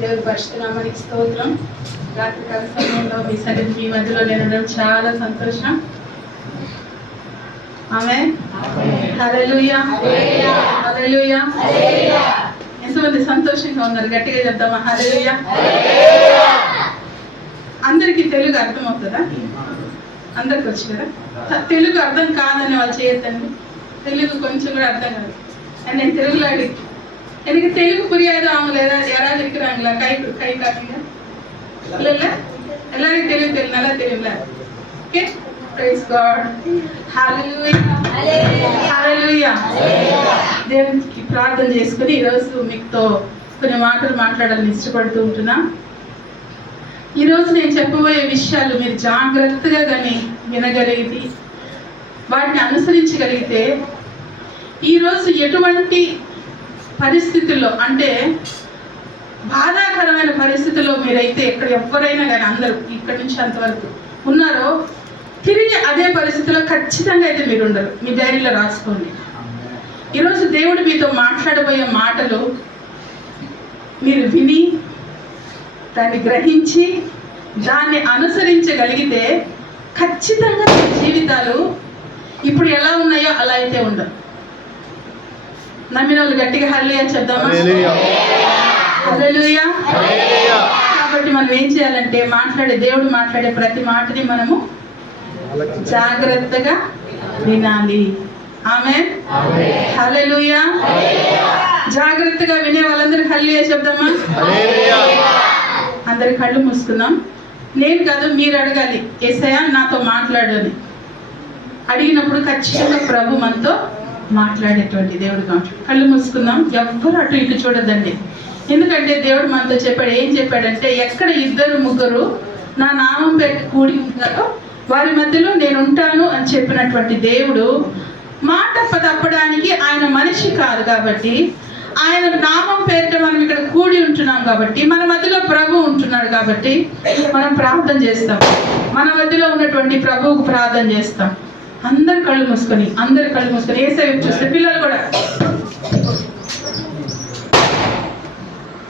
దేవుడి పరిశుద్ధనామానికి స్తోత్రం. రాత్రికాల సమయంలో మీ సన్నిధి మీ మధ్యలో నేను చాలా సంతోషం. ఆమేన్. హల్లెలూయా, హల్లెలూయా. ఎంతమంది సంతోషంగా ఉన్నారు? గట్టిగా చెప్తామా హల్లెలూయా. అందరికీ తెలుగు అర్థమవుతుందా? అందరికి వచ్చు కదా. తెలుగు అర్థం కాదని వాళ్ళు చేయొద్దండి. తెలుగు కొంచెం కూడా అర్థం కాదు అని నేను తెలుగులో అడిగి எனக்கு தெலுங்கு புரியாது. அவங்க யாராவது இருக்கிறாங்களா? கை காட்டுங்க. இல்ல எல்லாரும் தெலுங்கு நல்லா தெரியும்ல? Okay, praise God. Hallelujah, hallelujah. దేవునికి ప్రార్థన చేసుకుని ఈరోజు మీతో కొన్ని మాటలు మాట్లాడాలని ఇష్టపడుతూ ఉంటున్నా. ఈరోజు నేను చెప్పబోయే విషయాలు మీరు జాగ్రత్తగా కానీ వినగలిగి వాటిని అనుసరించగలిగితే ఈరోజు ఎటువంటి పరిస్థితుల్లో, అంటే బాధాకరమైన పరిస్థితుల్లో మీరైతే ఎవరైనా కానీ అందరూ ఇక్కడి నుంచి అంతవరకు ఉన్నారో తిరిగి అదే పరిస్థితిలో ఖచ్చితంగా అయితే మీరు ఉండరు. మీ డైరీలో రాసుకోండి. ఈరోజు దేవుడు మీతో మాట్లాడబోయే మాటలు మీరు విని దాన్ని గ్రహించి దాన్ని అనుసరించగలిగితే ఖచ్చితంగా మీ జీవితాలు ఇప్పుడు ఎలా ఉన్నాయో అలా అయితే ఉండవు. నమ్మిన వాళ్ళు గట్టిగా హల్లెలూయా చెప్దామా? హల్లెలూయా. కాబట్టి మనం ఏం చేయాలంటే దేవుడు మాట్లాడే ప్రతి మాటని మనము జాగ్రత్తగా వినాలి. ఆమేన్. హల్లెలూయా. జాగ్రత్తగా వినే వాళ్ళందరూ హల్లెలూయా చెప్దామా? అందరి కళ్ళు మూసుకుందాం. నేను కాదు, మీరు అడగాలి, యేసయ్యా నాతో మాట్లాడు అని. అడిగినప్పుడు ఖచ్చితంగా ప్రభు మనతో మాట్లాడేటువంటి దేవుడు కాబట్టి కళ్ళు మూసుకుందాం. ఎవ్వరు అటు ఇటు చూడద్దండి. ఎందుకంటే దేవుడు మనతో చెప్పాడు. ఏం చెప్పాడంటే, ఎక్కడ 2-3 నా నామం పెట్టి కూడి ఉంటారో వారి మధ్యలో నేను ఉంటాను అని చెప్పినటువంటి దేవుడు మాట తప్పడానికి ఆయన మనిషి కాదు. కాబట్టి ఆయన నామం పేరిట మనం ఇక్కడ కూడి ఉంటున్నాం కాబట్టి మన మధ్యలో ప్రభు ఉంటున్నాడు. కాబట్టి మనం ప్రార్థన చేస్తాం. మన మధ్యలో ఉన్నటువంటి ప్రభువుకు ప్రార్థన చేస్తాం. అందరు కళ్ళు మూసుకొని యేసయ్య చూస్తే పిల్లలు కూడా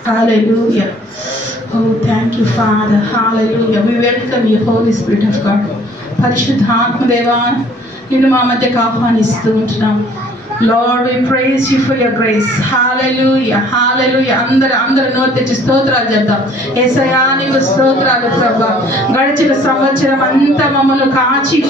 హల్లెలూయా. Oh, thank you, Father. Hallelujah. We welcome you, Holy Spirit of God. పరిశుద్ధాత్మదేవా, నిన్ను మా మధ్యకు ఆహ్వానిస్తూ ఉంటున్నాం. Lord, we praise you for your grace. Hallelujah, hallelujah. అందరూ నోరు తెచ్చి స్తోత్రాలు చెప్తాం. యేసయ్యా నీకు స్తోత్రాలు ప్రభా. గడిచిన సంవత్సరం అంతా మమ్మల్ని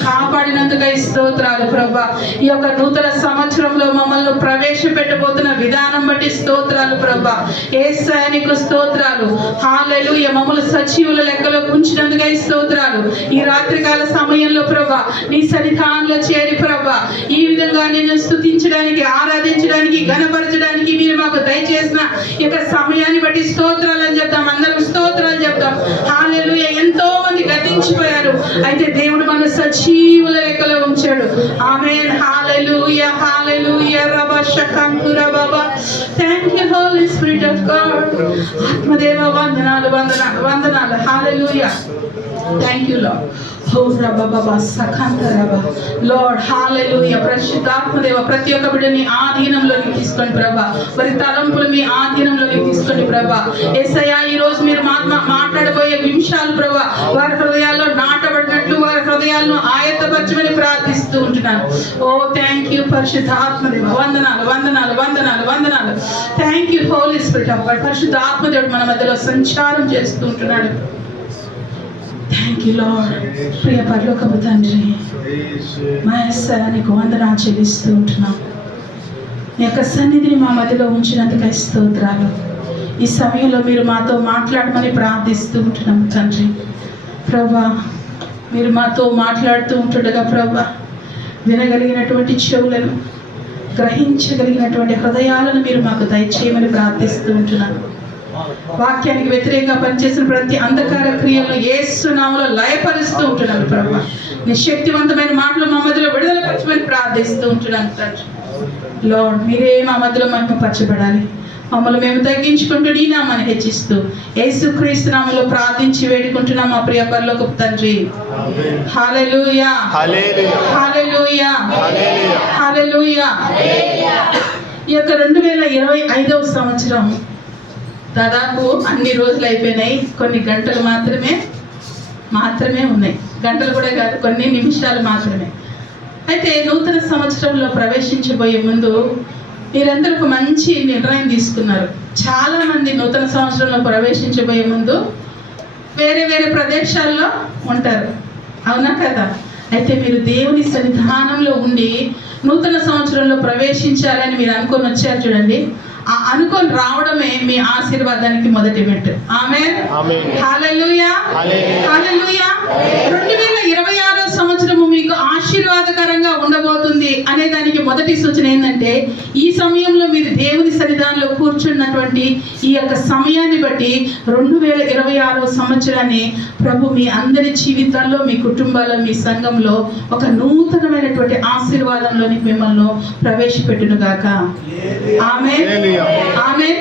కాపాడినందుకై స్తోత్రాలు ప్రభా. ఈ యొక్క నూతన సంవత్సరంలో మమ్మల్ని ప్రవేశపెట్టబోతున్న విధానం బట్టి స్తోత్రాలు ప్రభా. యేసయ్యా నీకు స్తోత్రాలు. హల్లెలూయా. మమ్మల్ని సజీవుల లెక్కలో ఉంచినందుకై స్తోత్రాలు. ఈ రాత్రికాల సమయంలో ప్రభా నీ సన్నిధానంలో చేరి ప్రభా ఈ విధంగా నేను స్తుతించడానికి, ఆరాధించడానికి, ఘనపరచడానికి మీరు మాకు దయచేసిన ఈ యొక్క సమయాన్ని బట్టి స్తోత్రాలు అని చెప్తాం. అందరం స్తోత్రాలు చెప్తాం. హల్లెలూయా. ఎంతో మంది గతించిపోయారు, అయితే దేవుడు మన సజీవుల లెక్కలో ఉంచాడు. ఆమేన్. Hallelujah, hallelujah. రబా షకంతుర బాబా. Thank you Holy Spirit of God. ఆత్మదేవ వందనాలు, వందనాలు, వందనాలు. Hallelujah. Thank you Lord. Lord hallelujah. పరిశుద్ధాత్మదేవ ప్రతి ఒక్క బిడ్డని ఆధీనంలోకి తీసుకోండి ప్రభా. వారి తలంపులు మీ ఆధీనంలోకి తీసుకోండి ప్రభా. యేసయ్యా ఈ రోజు మీరు మాట్లాడబోయే నిమిషాలు ప్రభా వారి హృదయాల్లో నాటబడినట్లు వారి హృదయాలను ఆయత్తపరచమని ప్రార్థిస్తూ ఉంటున్నాను. ఓ థ్యాంక్ యూ పరిశుద్ధాత్మదేవ. వందనాలు, వందనాలు, వందనాలు, వందనాలు. Thank you Holy Spirit of God. పరిశుద్ధాత్మదేవుడు మన మధ్యలో సంచారం చేస్తూ ఉంటున్నాడు. Thank you lord. ప్రియ పరలోకపు తండ్రి, మా యేసయ్యా నీకు వందనాలు చెల్లిస్తూ ఉంటున్నాం. నీ యొక్క సన్నిధిని మా మధ్యలో ఉంచినందుకై స్తోత్రాలు. ఈ సమయంలో మీరు మాతో మాట్లాడమని ప్రార్థిస్తూ ఉంటున్నాం తండ్రి. ప్రభా మీరు మాతో మాట్లాడుతూ ఉంటుండగా ప్రభా వినగలిగినటువంటి చెవులను, గ్రహించగలిగినటువంటి హృదయాలను మీరు మాకు దయచేయమని ప్రార్థిస్తూ ఉంటున్నాను. వాక్యానికి వ్యతిరేకంగా పనిచేసిన ప్రతి అంధకార క్రియలను యేసు నామములో లయపరుస్తూ ఉంటున్నాను ప్రభా. నీ శక్తివంతమైన మాటలు మా మధ్యలో విడుదలపరచమని ప్రార్థిస్తూ ఉంటున్నాను తండ్రి. లార్డ్ మీరే మా మధ్యలో మహిమపరచబడాలి. మమ్మల్ని మేము తగ్గించుకుంటూ నీ నామాన్ని హెచ్చిస్తూ యేసుక్రీస్తు నామములో ప్రార్థించి వేడుకుంటున్నాం మా ప్రియ పరలోకపు తండ్రి. హల్లెలూయా, హల్లెలూయా, హల్లెలూయా. ఈ యొక్క 2025వ సంవత్సరం దాదాపు అన్ని రోజులు అయిపోయినాయి, కొన్ని గంటలు మాత్రమే ఉన్నాయి. గంటలు కూడా కాదు, కొన్ని నిమిషాలు మాత్రమే. అయితే నూతన సంవత్సరంలో ప్రవేశించబోయే ముందు మీరందరూ ఒక మంచి నిర్ణయం తీసుకున్నారు. చాలామంది నూతన సంవత్సరంలో ప్రవేశించబోయే ముందు వేరే వేరే ప్రదేశాల్లో ఉంటారు, అవునా కదా? అయితే మీరు దేవుని సన్నిధానంలో ఉండి నూతన సంవత్సరంలో ప్రవేశించాలని మీరు అనుకొని వచ్చారు చూడండి. ఆ అనుకొని రావడమే మీ ఆశీర్వాదానికి మొదటి మెట్టు. ఆమేన్. హల్లెలూయా. 2026 సంవత్సరము మీకు ఆశీర్వాదకరంగా ఉండబోతుంది అనే దానికి మొదటి సూచన ఏంటంటే, ఈ సమయంలో మీరు దేవుని సన్నిధానంలో కూర్చున్నటువంటి ఈ యొక్క సమయాన్ని బట్టి 2026 సంవత్సరాన్ని ప్రభు మీ అందరి జీవితాల్లో, మీ కుటుంబాల్లో, మీ సంఘంలో ఒక నూతనమైనటువంటి ఆశీర్వాదంలోని మిమ్మల్ని ప్రవేశపెట్టును గాక. ఆమేన్. ఆమేన్.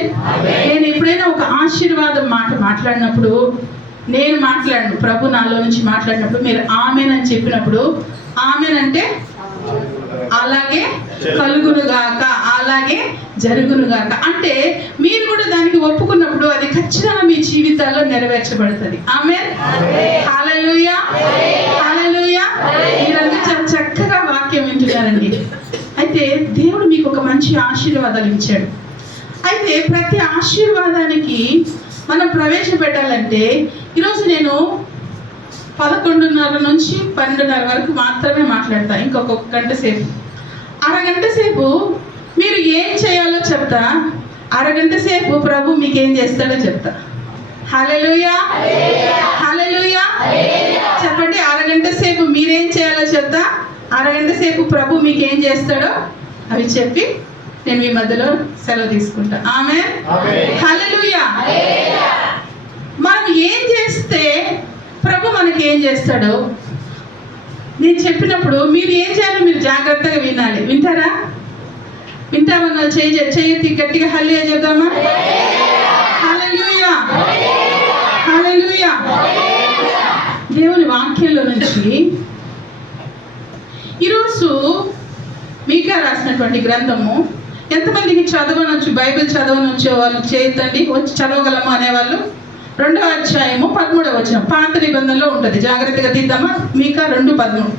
నేను ఎప్పుడైనా ఒక ఆశీర్వాదం మాట మాట్లాడినప్పుడు, నేను మాట్లాడను, ప్రభు నాలో నుంచి మాట్లాడినప్పుడు మీరు ఆమేన్ అని చెప్పినప్పుడు, ఆమేన్ అంటే అలాగే కలుగునుగాక, అలాగే జరుగునుగాక అంటే మీరు కూడా దానికి ఒప్పుకున్నప్పుడు అది ఖచ్చితంగా మీ జీవితాల్లో నెరవేర్చబడుతుంది. ఆమేన్. హల్లెలూయా. హల్లెలూయా. మీరందరూ చాలా చక్కగా వాక్యం వింటున్నారండి. అయితే దేవుడు మీకు ఒక మంచి ఆశీర్వాదాలు ఇచ్చాడు. అయితే ప్రతి ఆశీర్వాదానికి మనం ప్రవేశపెట్టాలంటే ఈరోజు నేను 11:30 నుంచి 12:30 వరకు మాత్రమే మాట్లాడతాను. ఇంకొక గంట సేపు, అరగంట సేపు మీరు ఏం చేయాలో చెప్తా, అరగంట సేపు ప్రభు మీకేం చేస్తాడో చెప్తా. హల్లెలూయా. హల్లెలూయా. చెప్పండి. అరగంట సేపు మీరేం చేయాలో చెప్తా, అరగంట సేపు ప్రభు మీకేం చేస్తాడో అవి చెప్పి నేను మీ మధ్యలో సెలవు తీసుకుంటా. ఆమేన్. హల్లెలూయా. మనం ఏం చేస్తే ప్రభు మనకి ఏం చేస్తాడో నేను చెప్పినప్పుడు మీరు ఏం చేయాలో మీరు జాగ్రత్తగా వినాలి. వింటారా? వింటామన్నా చెయ్యి గట్టిగా హల్లెలూయా చెప్దామా? హల్లెలూయా. హల్లెలూయా. దేవుని వాక్యంలో నుంచి ఈరోజు మీకా రాసినటువంటి గ్రంథము ఎంతమందికి చదవనొచ్చు, బైబిల్ చదవనొచ్చే వాళ్ళు చేయొద్దండి, వచ్చి చదవగలము అనేవాళ్ళు. 2వ అధ్యాయము 13వ వచనం పాత నిబంధనలో ఉంటుంది. జాగ్రత్తగా తీద్దామా? మీకా 2:13.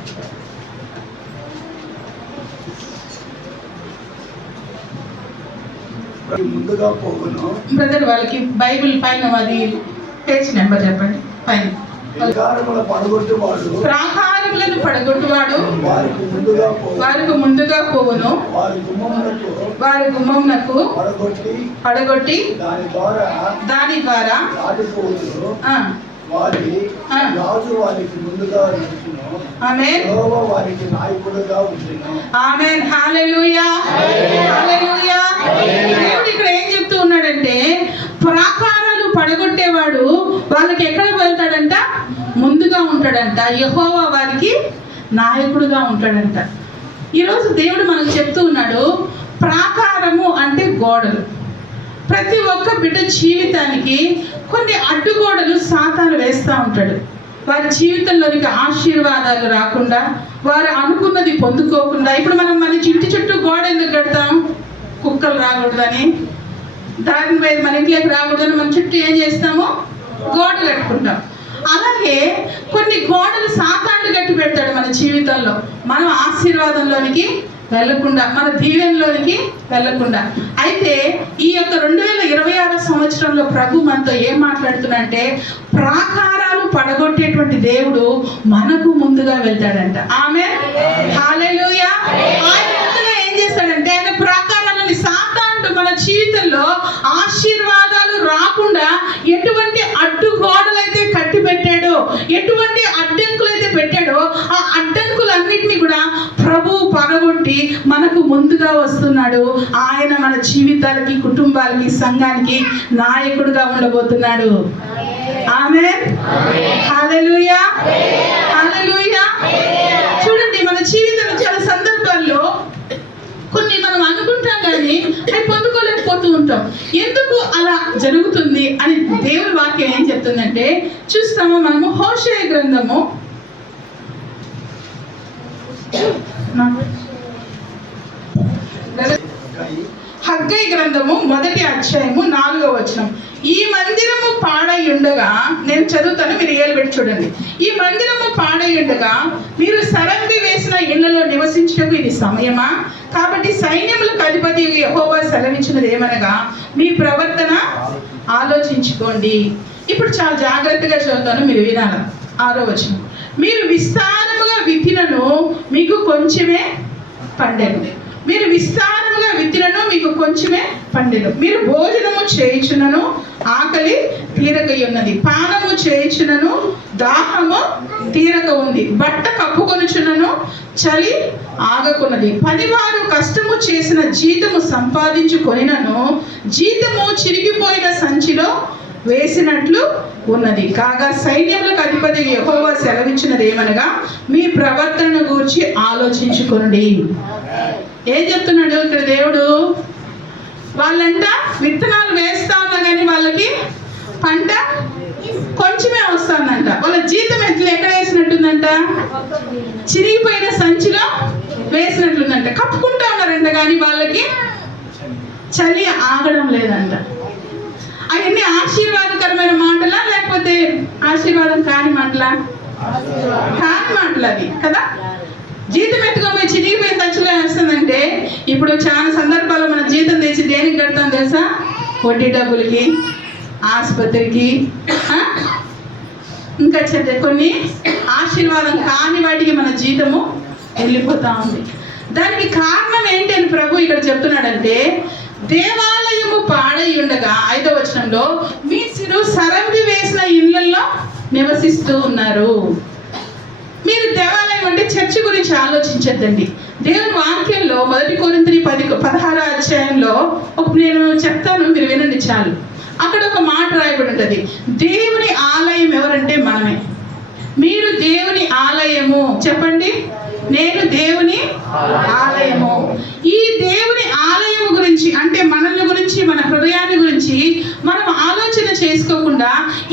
బ్రదర్ వాళ్ళకి బైబిల్ పైన అది పేజ్ నెంబర్ చెప్పండి. పైన ప్రాకారములను పడగొట్టువాడు వారికి ముందుగా పోవును, వారి గుమ్మమునకు పడగొట్టి దాని ద్వారా ఆమేన్. హల్లెలూయా. హల్లెలూయా. దేవుడు ఇక్కడ ఏం చెప్తూ ఉన్నాడంటే, ప్రాకారాలు పడగొట్టేవాడు వాళ్ళకి ఎక్కడ వెళ్తాడంట? ముందుగా ఉంటాడంట. యెహోవా వారికి నాయకుడుగా ఉంటాడంట. ఈరోజు దేవుడు మనకు చెప్తూ ఉన్నాడు, ప్రాకారము అంటే గోడలు. ప్రతి ఒక్క బిడ్డ జీవితానికి కొన్ని అడ్డుగోడలు సాతాను వేస్తూ ఉంటాడు. వారి జీవితంలోనికి ఆశీర్వాదాలు రాకుండా, వారు అనుకున్నది పొందుకోకుండా. ఇప్పుడు మనం మన ఇంటి చుట్టూ గోడ ఎందుకు కడతాం? కుక్కలు రాకూడదని, దాని మీద మన ఇంట్లోకి రాకూడదని మన చుట్టూ ఏం చేస్తామో గోడ కట్టుకుంటాం. అలాగే కొన్ని గోడలు సాతాను కట్టి పెడతాడు మన జీవితంలో, మనం ఆశీర్వాదంలోనికి వెళ్ళకుండా, మన దీవెనలోనికి వెళ్ళకుండా. అయితే ఈ యొక్క 2026 సంవత్సరంలో ప్రభు మనతో ఏం మాట్లాడుతున్నంటే, ప్రాకారాలు పడగొట్టేటువంటి దేవుడు మనకు ముందుగా వెళ్తాడంట. ఆమేన్. హల్లెలూయా. ఆయన ముందుగా ఏం చేస్తాడంటే, ఆయన ప్రాకారాలని సాతాను మన జీవితంలో ఆశీర్వాదాలు రాకుండా ఎటువంటి అడ్డుగోడలైతే కట్టి పెట్టాడో, ఎటువంటి అడ్డంకులైతే పెట్టాడో, ఆ అడ్డంకులన్నింటినీ కూడా ప్రభు పడగొట్టి మనకు ముందుగా వస్తున్నాడు. ఆయన మన జీవితాలకి, కుటుంబాలకి, సంఘానికి నాయకుడుగా ఉండబోతున్నాడు. ఆమేన్. హల్లెలూయా. హల్లెలూయా. చూడండి, మన జీవితంలో చాలా సందర్భాల్లో కొన్ని మనం అనుకుంటాం కానీ అవి పొందుకోలేకపోతూ ఉంటాం. ఎందుకు అలా జరుగుతుంది అని దేవుని వాక్యం ఏం చెప్తుందంటే చూస్తాము. మనము హోషేయ గ్రంథము హగ్గై గ్రంథము 1వ అధ్యాయము 4వ వచనం. ఈ మందిరము పాడై ఉండగా, నేను చదువుతాను, మీరు ఏలు పెట్టి చూడండి. ఈ మందిరము పాడై ఉండగా మీరు సరంగి వేసిన ఇళ్లలో నివసించటకు ఇది సమయమా? కాబట్టి సైన్యములకు అధిపతి యెహోవా సెలవిచ్చినది ఏమనగా, మీ ప్రవర్తన ఆలోచించుకోండి. ఇప్పుడు చాలా జాగ్రత్తగా చదువుతాను, మీరు వినాలి. 6వ వచనం, మీరు విస్తారముగా విత్తినను మీకు కొంచెమే పండెను. మీరు విస్తారముగా విత్తినను మీకు కొంచెమే పండెను. మీరు భోజనము చేయుచునను ఆకలి తీరక ఉన్నది, పానము చేయుచునను దాహము తీరక ఉంది, బట్ట కప్పుకొనుచునను చలి ఆగకున్నది. పనివారు కష్టము చేసిన జీతము సంపాదించుకొనినను జీతము చిరిగిపోయిన సంచిలో వేసినట్లు ఉన్నది. కాగా సైన్యములకు అధిపతి యెహోవా సెలవిచ్చినది ఏమనగా, మీ ప్రవర్తనను గూర్చి ఆలోచించుకొనుడి. ఏం చెప్తున్నాడు ఇక్కడ దేవుడు? వాళ్ళంట విత్తనాలు వేస్తా ఉన్నా కానీ వాళ్ళకి పంట కొంచెమే వస్తుందంట. వాళ్ళ జీతం ఎక్కడ వేసినట్టుందంట? చిరిగిపోయిన సంచిలో వేసినట్లుందంట. కప్పుకుంటా ఉన్నారంట కానీ వాళ్ళకి చలి ఆగడం లేదంట. అవన్నీ ఆశీర్వాదకరమైన మాటలా లేకపోతే ఆశీర్వాదం కాని మాటలా? కాని మాటలు అవి కదా. జీతం ఎత్తుకోపోయి చిరిగిపోయి సంచిలో వేస్తుందంటే, ఇప్పుడు చాలా సందర్భాల్లో మన జీతం తెచ్చి దేనికి కడతాం తెలుసా? వడ్డీ డబ్బులకి, ఆసుపత్రికి, ఇంకా కొన్ని ఆశీర్వాదం కాని వాటికి మన జీతము వెళ్ళిపోతా ఉంది. దానికి కారణం ఏంటి అని ప్రభు ఇక్కడ చెప్తున్నాడంటే, దేవాలయము పాడై ఉండగా 5వ వచనంలో మీరు సరంగి వేసిన ఇళ్లలో నివసిస్తూ ఉన్నారు. మీరు దేవాలయం అంటే చర్చి గురించి ఆలోచించద్దండి. దేవుని వాక్యంలో 1 కొరింథీ 16వ అధ్యాయంలో నేను చెప్తాను, మీరు వినండి చాలు. అక్కడ ఒక మాట రాయబడి ఉంటుంది, దేవుని ఆలయం ఎవరంటే మనమే. మీరు దేవుని ఆలయము. చెప్పండి, నేను దేవుని ఆలయము. ఈ దేవుని ఆలయము గురించి అంటే మనల్ని గురించి, మన హృదయాన్ని గురించి మనం ఆలోచన చేసుకోకుండా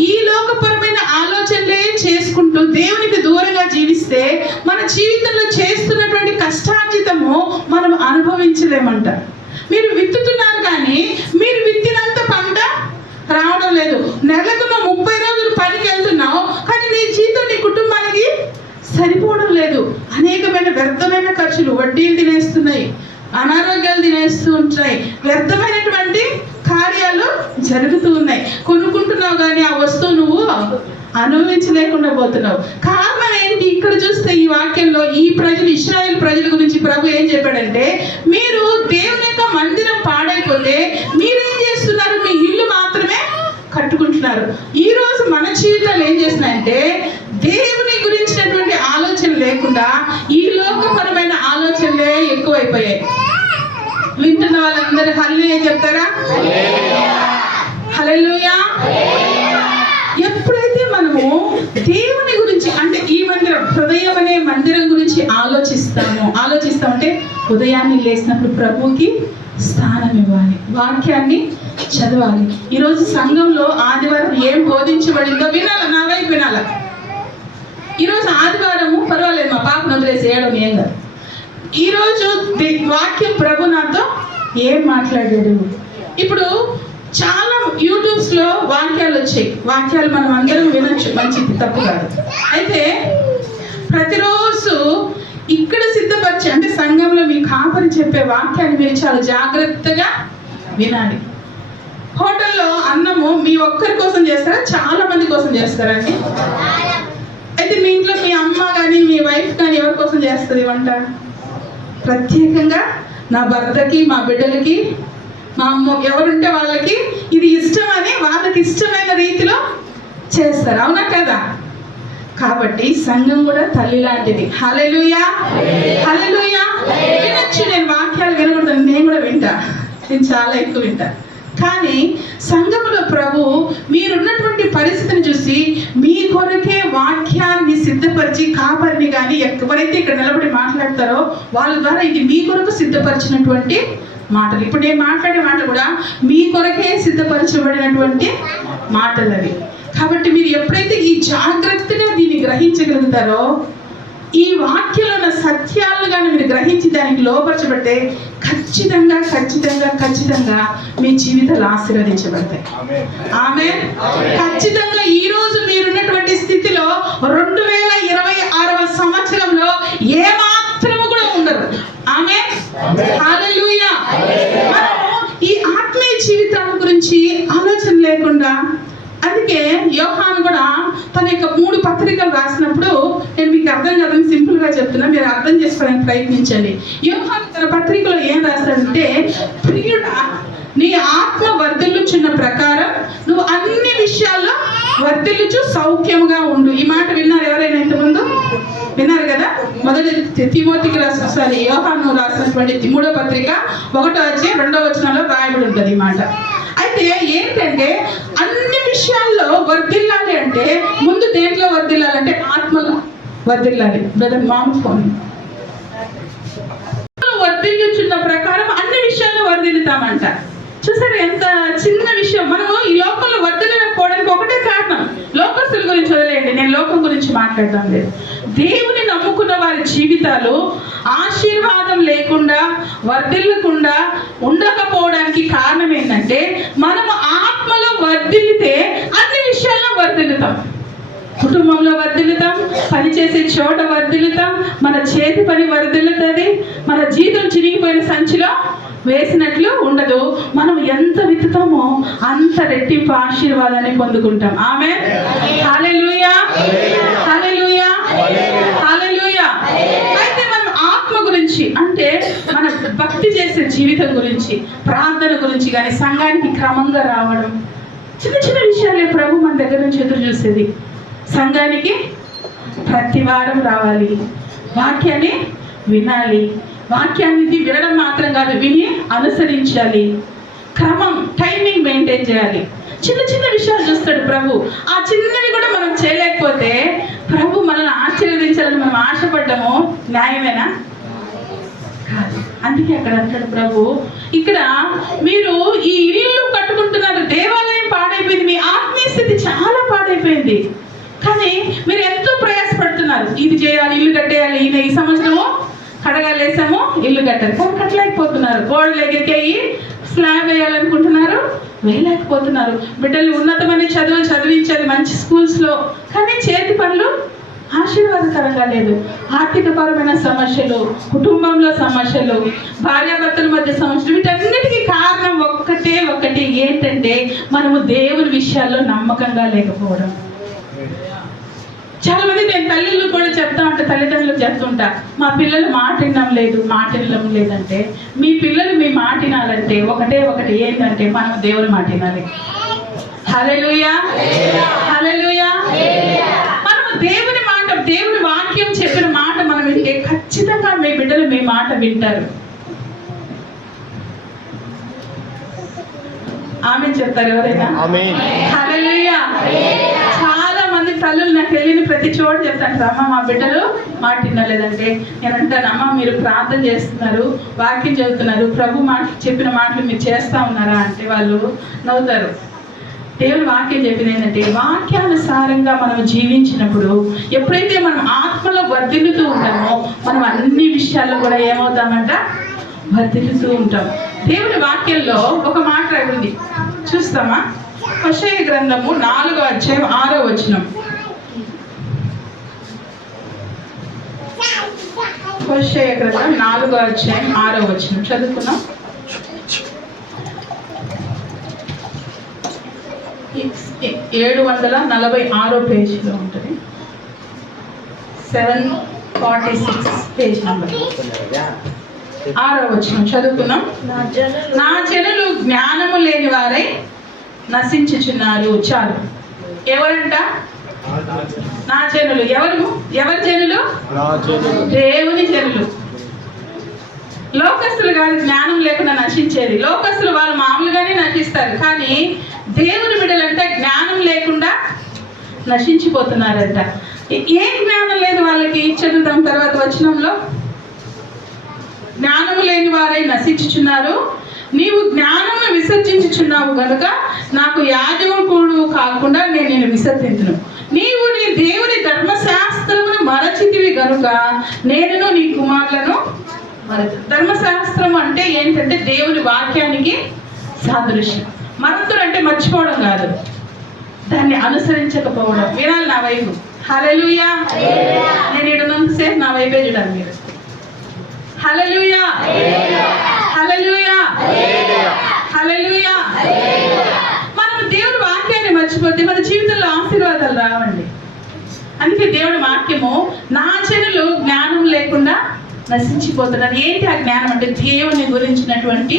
ఈ లోకపరమైన ఆలోచనలే చేసుకుంటూ దేవునికి దూరంగా జీవిస్తే మన జీవితంలో చేస్తున్నటువంటి కష్టార్జితము మనం అనుభవించలేమంట. మీరు విత్తుతున్నారు కానీ మీరు విత్తినంత పంట రావడం లేదు. నెలకు 30 రోజులు పనికి వెళ్తున్నావు కానీ నీ జీతం నీ కుటుంబానికి సరిపోవడం లేదు. అనేకమైన వ్యర్థమైన ఖర్చులు, వడ్డీలు తినేస్తున్నాయి, అనారోగ్యాలు తినేస్తూ ఉంటాయి, వ్యర్థమైనటువంటి కార్యాలు జరుగుతూ ఉన్నాయి. కొనుక్కుంటున్నావు కానీ ఆ వస్తువు నువ్వు అనుభవించలేకుండా పోతున్నావు. కారణం ఏంటి? ఇక్కడ చూస్తే ఈ వాక్యంలో ఈ ప్రజలు, ఇశ్రాయేల్ ప్రజల గురించి ప్రభు ఏం చెప్పాడంటే, మీరు దేవుని యొక్క మందిరం పాడైపోతే మీరేం చేస్తున్నారు? మీ ఇల్లు మాత్రమే కట్టుకుంటున్నారు. ఈ రోజు మన జీవితాలు ఏం చేస్తున్నాయంటే, దేవుని గురించినటువంటి ఆలోచన లేకుండా ఈ లోకపరమైన ఆలోచనలే ఎక్కువైపోయాయి. వింటున్న వాళ్ళందరూ హల్లెలూయా చెప్తారా? హల్లెలూయా. ఎప్పుడైతే మనము దేవుని గురించి అంటే ఈ మందిరం, హృదయం అనే మందిరం గురించి ఆలోచిస్తామంటే ఉదయాన్నే లేచినప్పుడు ప్రభువుకి స్థానం ఇవ్వాలి, వాక్యాన్ని చదవాలి. ఈరోజు సంఘంలో ఆదివారం ఏం బోధించబడిందో వినాలి, నా వైపు వినాలి. ఈరోజు ఆదివారము పర్వాలేదు, మా పాపను వదిలేసి ఏడవ ఏం కాదు. ఈరోజు వాక్యం ప్రభు నాతో ఏం మాట్లాడాడు. ఇప్పుడు చాలా యూట్యూబ్స్లో వాక్యాలు వచ్చాయి, వాక్యాలు మనం అందరం వినొచ్చు, మంచిది, తప్పు కాదు. అయితే ప్రతిరోజు ఇక్కడ సిద్ధపరిచి అంటే సంఘంలో మీ కాపరి చెప్పే వాక్యాన్ని మీరు చాలా జాగ్రత్తగా వినాలి. హోటల్లో అన్నము మీ ఒక్కరి కోసం చేస్తారా, చాలా మంది కోసం చేస్తారండి? అయితే మీ ఇంట్లో మీ అమ్మ కానీ మీ వైఫ్ కానీ ఎవరి కోసం చేస్తుంది వంట? ప్రత్యేకంగా నా భర్తకి, మా బిడ్డలకి, మా అమ్మ ఎవరుంటే వాళ్ళకి ఇది ఇష్టం అని వాళ్ళకి ఇష్టమైన రీతిలో చేస్తారు, అవునా కదా? కాబట్టి సంఘం కూడా తల్లి లాంటిది. హల్లెలూయా, హల్లెలూయా. వినొచ్చు, నేను వాక్యాలు వినకూడదు, నేను కూడా వింటా, నేను చాలా ఎక్కువ వింటా. కానీ సంఘములో ప్రభు మీరున్నటువంటి పరిస్థితిని చూసి మీ కొరకే వాక్యాన్ని సిద్ధపరిచి కాపరిని కానీ ఎవరైతే ఇక్కడ నిలబడి మాట్లాడతారో వాళ్ళ ద్వారా ఇది మీ కొరకు సిద్ధపరిచినటువంటి మాటలు. ఇప్పుడు నేను మాట్లాడే మాటలు కూడా మీ కొరకే సిద్ధపరచబడినటువంటి మాటలు అవి. కాబట్టి మీరు ఎప్పుడైతే ఈ జాగ్రత్తగా దీన్ని గ్రహించగలుగుతారో, ఈ వాక్యంలో ఉన్న సత్యాలను కానీ మీరు గ్రహించి దానికి లోపరచబడితే ఖచ్చితంగా ఖచ్చితంగా ఖచ్చితంగా మీ జీవితాలు ఆశీర్వదించబడతాయి. ఆమేన్. ఖచ్చితంగా ఈ రోజు మీరున్నటువంటి స్థితిలో 2026వ సంవత్సరంలో ఏ మాత్రము కూడా ఉండరు. ఆమేన్. హల్లెలూయా. మనము ఈ ఆత్మీయ జీవితాల గురించి ఆలోచన లేకుండా, అందుకే యోహాను కూడా తన యొక్క 3 పత్రికలు రాసినప్పుడు, నేను మీకు అర్థం కాదని సింపుల్ గా చెప్తున్నా, మీరు అర్థం చేసుకోవడానికి ప్రయత్నించండి. యోహాను తన పత్రికలో ఏం రాస్తాడంటే, ప్రియుడా నీ ఆత్మ వర్ధిల్లుచున్న ప్రకారం నువ్వు అన్ని విషయాల్లో వర్ధిల్లుచు సౌఖ్యముగా ఉండు. ఈ మాట విన్నారు ఎవరైనా ఇంతకుముందు? విన్నారు కదా. మొదటి తిమోతికి యోహాను రాసినటువంటి 3వ పత్రిక 1వ అధ్యాయం 2వ వచనంలో రాయబడి ఉంటుంది ఈ మాట. అయితే ఏంటంటే అన్ని విషయాల్లో వర్ధిల్లాలి అంటే ముందు దేంట్లో వర్ధిల్లాలంటే ఆత్మలో వర్ధిల్లాలి. బ్రదర్ మామ ఫోన్ వర్ధిల్లుచున్న ప్రకారం అన్ని విషయాల్లో వర్ధిల్లుతామంట. చూసారు ఎంత చిన్న విషయం. మనము ఈ లోకంలో వర్ధిల్లకపోవడానికి ఒకటే కారణం, లోకస్తుల గురించి వదిలేయండి, నేను లోకం గురించి మాట్లాడడం లేదు. దేవుని నమ్ముకున్న వారి జీవితాలు ఆశీర్వాదం లేకుండా వర్ధిల్లకుండా ఉండకపోవడానికి కారణం ఏంటంటే, మనము ఆత్మలో వర్ధిల్లితే అన్ని విషయాల్లో వర్ధిల్లుతాం. కుటుంబంలో వర్ధిల్లుతాం, పనిచేసే చోట వర్ధిల్లుతాం, మన చేతి పని వర్ధిల్లుతుంది, మన జీవితం చిరిగిపోయిన సంచిలో వేసినట్లు ఉండదు. మనం ఎంత విత్తుతామో అంత రెట్టింపు ఆశీర్వాదాన్ని పొందుకుంటాం. ఆమేన్. హల్లెలూయా. హల్లెలూయా. హల్లెలూయా. అయితే మనం ఆత్మ గురించి అంటే మన భక్తి చేసే జీవితం గురించి, ప్రార్థన గురించి కానీ, సంఘానికి క్రమంగా రావడం, చిన్న చిన్న విషయాలే ప్రభు మన దగ్గర నుంచి ఎదురు చూసేది. సంఘానికి ప్రతి వారం రావాలి, వాక్యాన్ని వినాలి, వాక్యాన్ని వినడం మాత్రం కాదు, విని అనుసరించాలి, క్రమం టైమింగ్ మెయింటైన్ చేయాలి. చిన్న చిన్న విషయాలు చూస్తాడు ప్రభు. ఆ చిన్నవి కూడా మనం చేయలేకపోతే ప్రభు మనల్ని ఆశీర్వదించాలని మనం ఆశపడ్డాము న్యాయమేనా? కాదు. అందుకే అక్కడ అంటాడు ప్రభు, ఇక్కడ మీరు ఈ ఇల్లు కట్టుకుంటున్నారు, దేవాలయం పాడైపోయింది, మీ ఆత్మీయ స్థితి చాలా పాడైపోయింది, కానీ మీరు ఎంతో ప్రయాసపడుతున్నారు, ఇది చేయాలి, ఇల్లు కట్టేయాలి, ఈ సంవత్సరము కడగాలు వేసాము, ఇల్లు కట్టాలి, కానీ కట్టలేకపోతున్నారు. గోడలు ఎగిరికేయి స్లాబ్ వేయాలనుకుంటున్నారు, వేయలేకపోతున్నారు. బిడ్డలు ఉన్నతమైన చదువులు చదివించాలి మంచి స్కూల్స్లో, కానీ చేతి పనులు ఆశీర్వాదకరంగా లేదు. ఆర్థికపరమైన సమస్యలు, కుటుంబంలో సమస్యలు, భార్యాభర్తల మధ్య సమస్యలు, వీటన్నిటికీ కారణం ఒక్కటి ఏంటంటే మనము దేవుని విషయాల్లో నమ్మకంగా లేకపోవడం. చాలా మంది నేను తల్లిళ్ళు కూడా చెప్తా ఉంటా, తల్లిదండ్రులకు చెప్తుంటా, మా పిల్లలు మాట వినడం లేదంటే, మీ పిల్లలు మీ మాట వినాలంటే ఒకటి ఏంటంటే మనం దేవుని మాట వినాలి. హల్లెలూయా. హల్లెలూయా. మనము దేవుని మాట, దేవుని వాక్యం చెప్పిన మాట మనం వింటే ఖచ్చితంగా మీ బిడ్డలు మీ మాట వింటారు. ఆమేన్ చెప్తారు ఎవరైనా? హల్లెలూయా. చాలా మంది తల్లులు నాకు వెళ్ళిన ప్రతి చోట చెప్తాను, అమ్మ మా బిడ్డలు మాట వినలేదంటే నేను అంటాను, అమ్మ మీరు ప్రార్థన చేస్తున్నారు, వాక్యం చదువుతున్నారు, ప్రభు మాట చెప్పిన మాటలు మీరు చేస్తా ఉన్నారా అంటే వాళ్ళు నవ్వుతారు. దేవుని వాక్యం చెప్పింది ఏంటంటే, వాక్యానుసారంగా మనం జీవించినప్పుడు, ఎప్పుడైతే మనం ఆత్మలో వర్ధిల్లుతూ ఉంటామో మనం అన్ని విషయాల్లో కూడా ఏమవుతామంట, వర్ధిల్లుతూ ఉంటాం. దేవుని వాక్యంలో ఒక మాట రాయింది, చూస్తామా? హోషేయ గ్రంథము 4వ అధ్యాయం 6వ వచనం. హోషేయ గ్రంథం 4వ అధ్యాయం 6వ వచనం చదువుకున్నాం. 746 పేజీలో ఉంటుంది, 746 పేజ్ నంబర్. 6వ వచనం చదువుకున్నాం. నా జనులు జ్ఞానము లేని వారై నశించుచున్నారు. చాలు. ఎవరంట? నా జనులు. ఎవరి జనులు? దేవుని జనులు. లోకస్తులు కాదు జ్ఞానం లేకుండా నశించేది. లోకస్తులు వాళ్ళు మామూలుగానే నశిస్తారు, కానీ దేవుని బిడ్డలంటే జ్ఞానం లేకుండా నశించిపోతున్నారంట. ఏం జ్ఞానం లేదు వాళ్ళకి? చదువుతాం తర్వాత వచనంలో, జ్ఞానము లేని వారై నశించుచున్నారు, నీవు జ్ఞానము విసర్జించుచున్నావు గనుక నాకు యాజకుడు కాకుండా నేను విసర్జించును. నీవు నీ దేవుని ధర్మశాస్త్రమును మరచితివి గనుక నేను నీ కుమారులను మరి ధర్మశాస్త్రం అంటే ఏంటంటే దేవుని వాక్యానికి సాదృశ్యం. మరొకరు అంటే మర్చిపోవడం కాదు, దాన్ని అనుసరించకపోవడం. వినాలి నా వైపు. హల్లెలూయా. నేను ఇడున్నంతసేపు నా వైపే చూడాలి మీరు. హల్లెలూయా, హల్లెలూయా, హల్లెలూయా. మనం దేవుడి వాక్యాన్ని మర్చిపోతే మన జీవితంలో ఆశీర్వాదాలు రావండి. అందుకే దేవుడి వాక్యము, నా జనులు జ్ఞానం లేకుండా నశించిపోతున్నారు. ఏంటి ఆ జ్ఞానం అంటే దేవుని గురించినటువంటి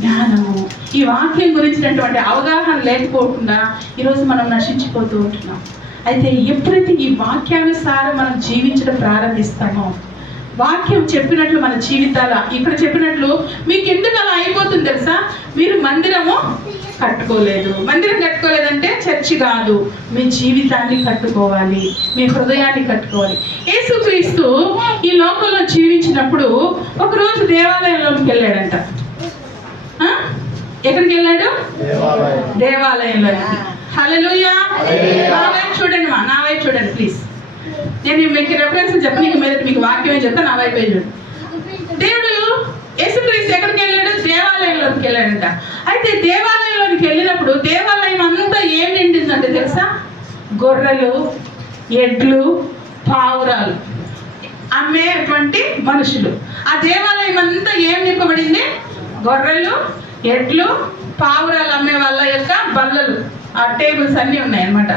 జ్ఞానము. ఈ వాక్యం గురించినటువంటి అవగాహన లేకపోకుండా ఈరోజు మనం నశించిపోతూ ఉంటున్నాం. అయితే ఎప్పుడైతే ఈ వాక్యానుసారం మనం జీవించడం ప్రారంభిస్తామో, వాక్యం చెప్పినట్లు మన జీవితాల ఇక్కడ చెప్పినట్లు మీకు ఎందుకు అలా అయిపోతుంది తెలుసా? మీరు మందిరము కట్టుకోలేదు. మందిరం కట్టుకోలేదంటే చర్చి కాదు, మీ జీవితాన్ని కట్టుకోవాలి, మీ హృదయాన్ని కట్టుకోవాలి. యేసుక్రీస్తు ఈ లోకంలో జీవించినప్పుడు ఒకరోజు దేవాలయంలోకి వెళ్ళాడంట. ఎక్కడికి వెళ్ళాడు? దేవాలయంలోకి. హల్లెలూయా. నా వైపు చూడండి, నా వైపు చూడండి ప్లీజ్. నేను మీకు రెఫరెన్స్ చెప్పనీకి మీద మీకు వాక్యమే చెప్తా, నా వైపే చూడండి. దేవుడు యేసుక్రీస్తు ఎక్కడికి వెళ్ళాడు? దేవాలయంలోకి వెళ్ళాడంట. అయితే దేవాలయంలోకి వెళ్ళినప్పుడు దేవాలయం అంతా ఏం నిండిందంటే తెలుసా? గొర్రెలు, ఎడ్లు, పావురాలు అమ్మేటువంటి మనుషులు. ఆ దేవాలయం అంతా ఏం నింపబడింది? గొర్రెలు, ఎడ్లు, పావురాలు అమ్మే వాళ్ళ యొక్క బల్లలు, ఆ టేబుల్స్ అన్నీ ఉన్నాయన్నమాట.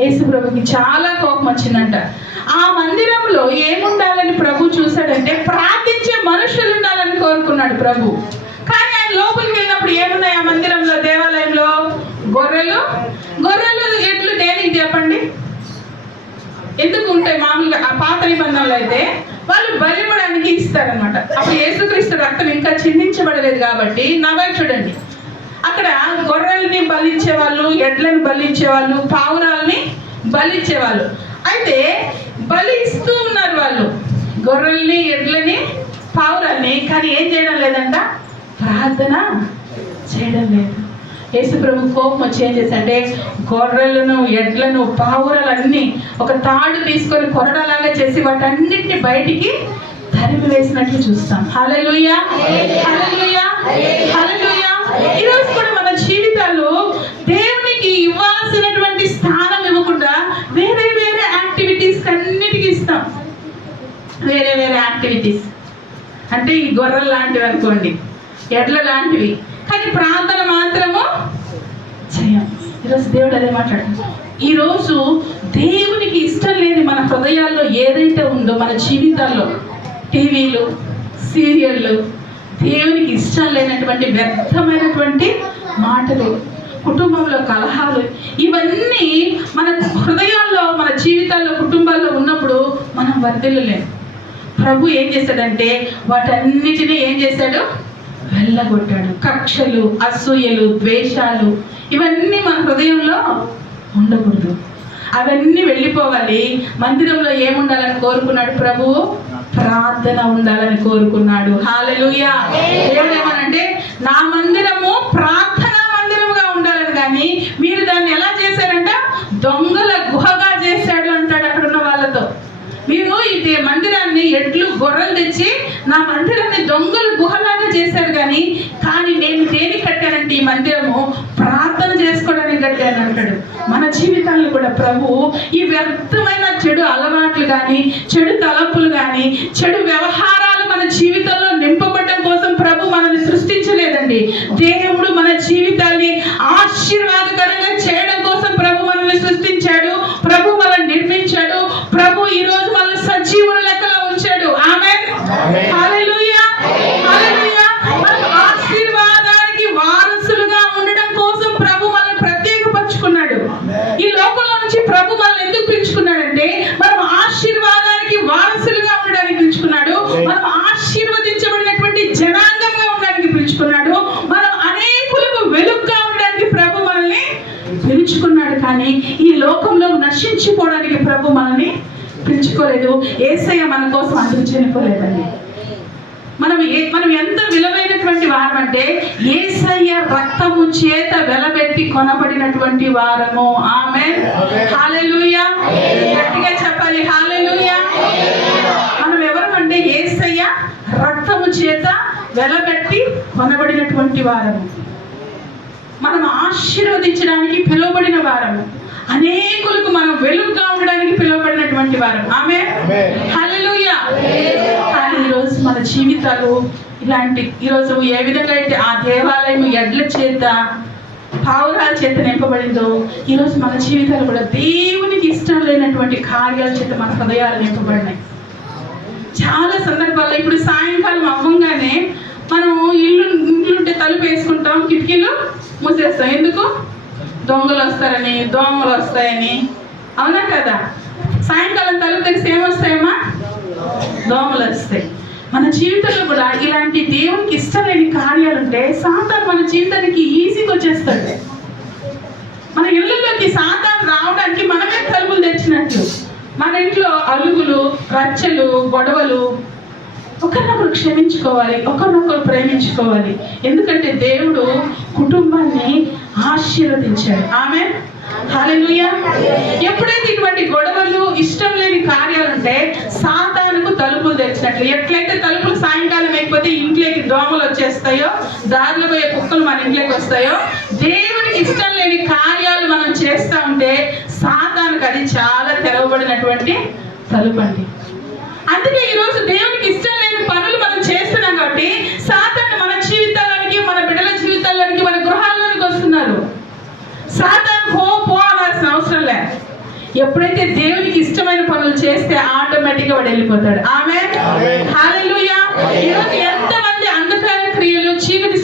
యేసు ప్రభుకి చాలా కోపం వచ్చిందంట. ఆ మందిరంలో ఏముండాలని ప్రభు చూశాడంటే ప్రార్థించే మనుషులు ఉండాలని కోరుకున్నాడు ప్రభు. కానీ ఆయన లోపలికి వెళ్ళినప్పుడు ఏమున్నాయి ఆ మందిరంలో, దేవాలయంలో? గొర్రెలు, ఎడ్లు. దేనికి చెప్పండి? ఎందుకు ఉంటాయి? మామూలుగా ఆ పాత నిబంధనలు అయితే వాళ్ళు బలివ్వడానికి ఇస్తారనమాట. అప్పుడు యేసుక్రీస్తు రక్తం ఇంకా చిందించబడలేదు కాబట్టి. నా వైపు చూడండి, అక్కడ గొర్రెల్ని బలించేవాళ్ళు, ఎడ్లను బలించేవాళ్ళు, పావురాల్ని బలించేవాళ్ళు. అయితే బలి ఇస్తూ ఉన్నారు వాళ్ళు, గొర్రెల్ని, ఎడ్లని, పావురాల్ని. కానీ ఏం చేయడం లేదంట? ప్రార్థన చేయడం లేదు. యేసు ప్రభు కోపం వచ్చి ఏం చేశాడంటే గొర్రెలను, ఎడ్లను, పావురాలన్నీ ఒక తాడు తీసుకొని కొరడాలాగా చేసి వాటన్నిటిని బయటికి తరిమి వేసినట్లు చూస్తాం. హల్లెలూయా, హల్లెలూయా, హల్లెలూయా. ఈరోజు కూడా మన జీవితాల్లో దేవునికి ఇవ్వాల్సినటువంటి స్థానం ఇవ్వకుండా వేరే వేరే యాక్టివిటీస్ అన్నిటికీ ఇస్తాం. వేరే వేరే యాక్టివిటీస్ అంటే ఈ గొర్రెలు లాంటివి అనుకోండి, ఎడ్ల లాంటివి, కానీ ప్రార్థన మాత్రము చేయం. ఈరోజు దేవుడు అదే మాట్లాడుతున్నాడు. ఈరోజు దేవునికి ఇష్టం లేని మన హృదయాల్లో ఏదైతే ఉందో, మన జీవితాల్లో టీవీలు, సీరియళ్ళు, దేవునికి ఇష్టం లేనటువంటి వ్యర్థమైనటువంటి మాటలు, కుటుంబంలో కలహాలు, ఇవన్నీ మన హృదయాల్లో, మన జీవితాల్లో, కుటుంబాల్లో ఉన్నప్పుడు మనం వర్ధిల్లలేము. ప్రభు ఏం చేశాడంటే వాటన్నిటినీ ఏం చేశాడు? వెళ్ళగొట్టాడు. కక్షలు, అసూయలు, ద్వేషాలు, ఇవన్నీ మన హృదయంలో ఉండకూడదు. అవన్నీ వెళ్ళిపోవాలి. మందిరంలో ఏముండాలని కోరుకున్నాడు ప్రభువు? ప్రార్థన ఉండాలని కోరుకున్నాడు. హల్లెలూయా. దేవుడు ఏమనంటే నా మందిరము ప్రార్థనా మందిరముగా ఉండాలని, కానీ మీరు దాన్ని ఎలా చేశారంట? దొంగల గుహగా చేశాడు అంటాడు అక్కడ ఉన్న వాళ్ళతో. మీరు ఇది మందిరాన్ని ఎడ్లు, గొర్రెలు తెచ్చి నా మందిరాన్ని దొంగల గుహలాగా చేశారు, కానీ నేను దేనికి కట్టానంటే ఈ మందిరము ప్రార్థన చేసుకోవడానికి కట్టాను అంటాడు. మన జీవితాల్లో కూడా ప్రభు ఈ వ్యర్థమైన చెడు అలవాట్లు కానీ, చెడు తలంపులు కానీ, చెడు వ్యవహారాలు మన జీవితంలో నింపబడడం కోసం ప్రభు మనల్ని సృష్టించలేదండి. దేవుడు మన జీవితాన్ని ఆశీర్వాదకరంగా చేయడం కోసం ప్రభు మనల్ని సృష్టించాడు. ప్రభు మనల్ని నిర్మించాడు. ప్రభు ఈ రోజు మనల్ని సజీవుల లెక్కలో ఉంచాడు. ఆమేన్, హల్లెలూయా, హల్లెలూయా. మనం ఆశీర్వాదానికి వారసులుగా ఉండడం కోసం ప్రభు మనల్ని ప్రత్యేకపరుచుకున్నాడు. ఈ లోకంలో నుంచి ప్రభు మనల్ని ఎందుకు పిలుచుకున్నాడంటే మనం ఆశీర్వాదానికి వారసులుగా ఉండడానికి పిలుచుకున్నాడు. మనం ఆశీర్వదించబడినటువంటి జనాంగంగా ఉండడానికి పిలుచుకున్నాడు. మనం అనేకులకు వెలుగుగా ఉండడానికి ప్రభు మనల్ని పిలుచుకున్నాడు. కానీ ఈ లోకంలో నశించిపోవడానికి ప్రభు మనల్ని పిలుచుకోలేదు. యేసయ్య మన కోసం అందుకు చనిపోలేదండి. మనం ఎంత విలువైనటువంటి వారం అంటే యేసయ్య రక్తము చేత వెలబెట్టి కొనబడినటువంటి వారము. ఆమేన్, హల్లెలూయా. గట్టిగా చెప్పాలి, హల్లెలూయా. మనం ఎవరు అంటే యేసయ్య రక్తము చేత వెలబెట్టి కొనబడినటువంటి వారము. మనం ఆశీర్వదించడానికి పిలువబడిన వారము. అనేకులకు మనం వెలుగుగా ఉండడానికి పిలువబడినటువంటి వారం. ఆమేన్, హల్లెలూయా. కానీ ఈరోజు మన జీవితాలు ఇలాంటి, ఈరోజు ఏ విధంగా అయితే ఆ దేవాలయం ఎడ్ల చేత పావురాల చేత నింపబడిందో, ఈరోజు మన జీవితాలు కూడా దేవునికి ఇష్టం లేనటువంటి కార్యాల చేత మన హృదయాలు నింపబడినాయి. చాలా సందర్భాల్లో ఇప్పుడు సాయంకాలం అవ్వంగానే మనం ఇల్లుంటే తలుపు వేసుకుంటాం, కిటికీలు మూసేస్తాం. ఎందుకు? దొంగలు వస్తారని, దోమలు వస్తాయని. అవునా కదా? సాయంకాలం తలుపు తెరిస్తే ఏమొస్తాయమ్మా? దోమలు వస్తాయి. మన జీవితంలో కూడా ఇలాంటి దేవునికి ఇష్టం లేని కార్యాలుంటే సాతాను మన జీవితానికి ఈజీగా వచ్చేస్తాడు. మన ఇళ్ళలోకి సాతాను రావడానికి మనమే తలుపులు తెచ్చినట్లు. మన ఇంట్లో అలుగులు, రచ్చలు, గొడవలు, ఒకరినొకరు క్షమించుకోవాలి, ఒకరినొకరు ప్రేమించుకోవాలి. ఎందుకంటే దేవుడు కుటుంబాన్ని ఆశీర్వదించాడు. ఆమేన్, హల్లెలూయా. ఎప్పుడైతే ఇటువంటి గొడవలు, ఇష్టం లేని కార్యాలుంటే సాతానుకు తలుపులు తెచ్చినట్లు. ఎట్లయితే తలుపులు సాయంకాలం అయిపోతే ఇంట్లోకి దోమలు వచ్చేస్తాయో, దారిలో పోయే కుక్కలు మన ఇంట్లోకి వస్తాయో, దేవునికి ఇష్టం లేని కార్యాలు మనం చేస్తూ ఉంటే సాతానుకు అది చాలా తెరవబడినటువంటి తలుపు అండి. అందుకే ఈరోజు దేవునికి ఇష్టం లేని పనులు మనం చేస్తున్నాం కాబట్టి సాతాను మన జీవితాలకి, మన బిడ్డల జీవితాలకి, మన గృహాల్లోనికి వస్తున్నారు. సాతాను పో అనాల్సిన అవసరం లేదు. ఎప్పుడైతే దేవునికి ఇష్టమైన పనులు చేస్తే ఆటోమేటిక్గా వాడు వెళ్ళిపోతాడు. ఆమేన్, హల్లెలూయా. ఈరోజు ఎంతమంది అంధకార క్రియలు, చీకటి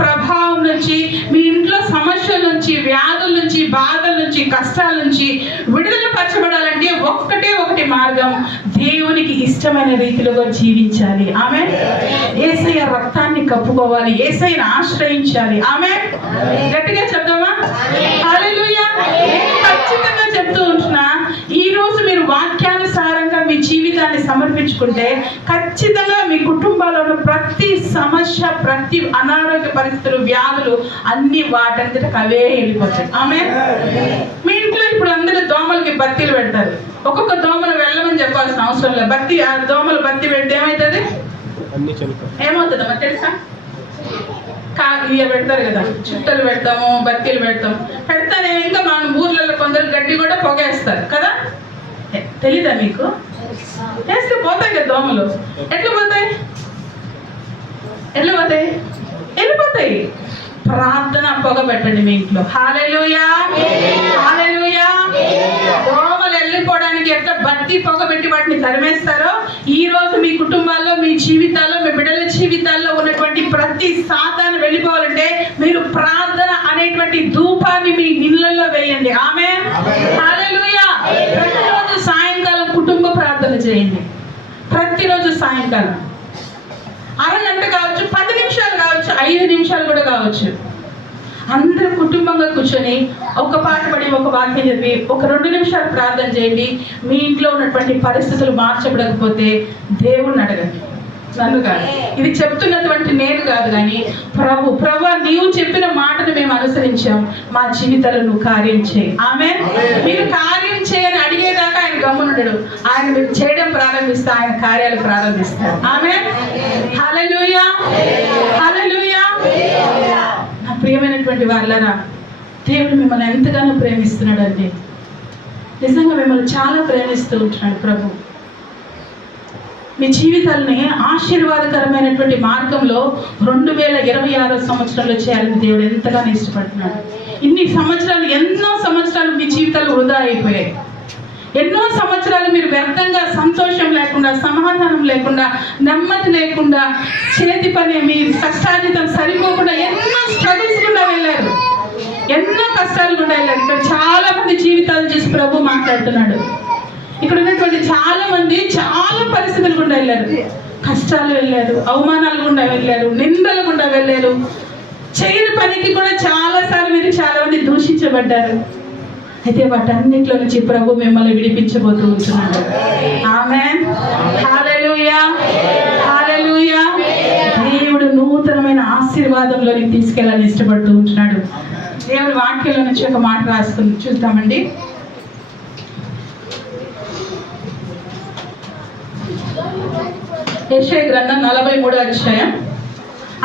ప్రభావం నుంచి, మీ ఇంట్లో సమస్యల నుంచి, వ్యాధుల నుంచి, బాధల నుంచి, కష్టాల నుంచి విడుదల పరచబడాలంటే ఒకటి మార్గం, దేవునికి ఇష్టమైన రీతిలో జీవించాలి. ఆమేన్. యేసయ్య రక్తాన్ని కప్పుకోవాలి, యేసయ్యను ఆశ్రయించాలి. ఆమేన్. గట్టిగా చెప్దామా? హల్లెలూయా. ఖచ్చితంగా చెప్తూ ఉంటున్నా, ఈ రోజు మీరు వాక్యానుసారంగా మీ జీవితాన్ని సమర్పించుకుంటే ఖచ్చితంగా మీ కుటుంబాల్లో ప్రతి సమస్య, ప్రతి అనారోగ్య పరిస్థితులు, వ్యాధులు అన్ని వాటంతటా అవే వెళ్ళిపోతాయి. ఆమేన్. మీ ఇంట్లో ఇప్పుడు అందరూ దోమలకి బత్తీలు పెడతారు. ఒక్కొక్క దోమలు వెళ్ళమని చెప్పాల్సిన అవసరం లేదు. దోమలు బత్తి పెడితే ఏమవుతుంది? ఏమవుతుందమ్మా తెలుసా? ఇవి పెడతారు కదా, చుట్టలు పెడతాము, బత్తీలు పెడతాము. పెడతానే ఇంకా మన ఊర్లలో కొందరు గడ్డి కూడా పొగేస్తారు కదా. తెలీదా మీకు? వేస్తే పోతాయి కదా దోమలు. ఎట్లా పోతాయి? వెళ్ళిపోతాయి. ప్రార్థన పొగ పెట్టండి మీ ఇంట్లో. హల్లెలూయా, హల్లెలూయా. దోమలు వెళ్ళిపోవడానికి ఎట్లా బత్తి పొగ పెట్టి వాటిని తరిమేస్తారో, ఈ రోజు మీ కుటుంబాల్లో, మీ జీవితాల్లో, మీ బిడ్డల జీవితాల్లో ఉన్నటువంటి ప్రతి సాతాను వెళ్ళిపోవాలంటే మీరు ప్రార్థన అనేటువంటి ధూపాన్ని మీ ఇళ్ళల్లో వేయండి. ఆమేన్, హల్లెలూయా. ప్రతిరోజు సాయంకాలం కుటుంబ ప్రార్థన చేయండి. ప్రతిరోజు సాయంకాలం అరగంట కావచ్చు, 10 నిమిషాలు కావచ్చు, 5 నిమిషాలు కూడా కావచ్చు. అందరూ కుటుంబంగా కూర్చొని ఒక పాట పడి, ఒక వాక్యం చెప్పి, ఒక 2 నిమిషాలు ప్రార్థన చేయండి. మీ ఇంట్లో ఉన్నటువంటి పరిస్థితులు మార్చబడకపోతే దేవుణ్ణి అడగండి, నన్ను కాదు. ఇది చెప్తున్నటువంటి నేను కాదు, కానీ ప్రభు నీవు చెప్పిన మాటను మేము అనుసరించాం, మా జీవితాల్లో నువ్వు కార్యం చేయి. ఆమేన్. మీరు కార్యం చేయని అడిగేదాకా ఆయన గమ్మునుండడు. ఆయన మీరు చేయడం ప్రారంభిస్తే ఆయన కార్యాలు ప్రారంభిస్తారు. ఆమేన్, హల్లెలూయా, హల్లెలూయా. నా ప్రియమైనటువంటి వాళ్ళరా, దేవుడు మిమ్మల్ని ఎంతగానో ప్రేమిస్తున్నాడు అండి. నిజంగా మిమ్మల్ని చాలా ప్రేమిస్తూ ఉంటున్నాడు ప్రభు. మీ జీవితాలని ఆశీర్వాదకరమైనటువంటి మార్గంలో 2026 సంవత్సరంలో చేయాలని దేవుడు ఎంతగానో ఇష్టపడుతున్నాడు. ఇన్ని సంవత్సరాలు, ఎన్నో సంవత్సరాలు మీ జీవితాలు వృధా అయిపోయాయి. ఎన్నో సంవత్సరాలు మీరు వ్యర్థంగా, సంతోషం లేకుండా, సమాధానం లేకుండా, నెమ్మది లేకుండా, చేతి పని మీ కష్టార్జితం సరిపోకుండా ఎన్నో స్ట్రగుల్స్ గుండా వెళ్ళారు, ఎన్నో కష్టాలు గుండా వెళ్ళారు. ఇక్కడ చాలా మంది జీవితాలు చూసి ప్రభు మాట్లాడుతున్నాడు. ఇక్కడ ఉన్నటువంటి చాలా మంది చాలా పరిస్థితులు గుండా వెళ్ళారు, కష్టాలు వెళ్ళారు, అవమానాలు గుండా వెళ్ళారు, నిందలు గుండా వెళ్ళారు, చేయని పనికి కూడా చాలాసార్లు మీరు చాలా మంది దూషించబడ్డారు. అయితే వాటన్నిటిలో నుంచి ప్రభు మిమ్మల్ని విడిపించబోతూ ఉంటున్నాడు. ఆమేన్, హల్లెలూయా, హల్లెలూయా. దేవుడు నూతనమైన ఆశీర్వాదంలోకి తీసుకెళ్ళాలని ఇష్టపడుతూ ఉంటున్నాడు. దేవుడి వాక్యంలో నుంచి ఒక మాట రాసుకుని చూద్దామండి. యెషయా గ్రంథం 43వ అధ్యాయం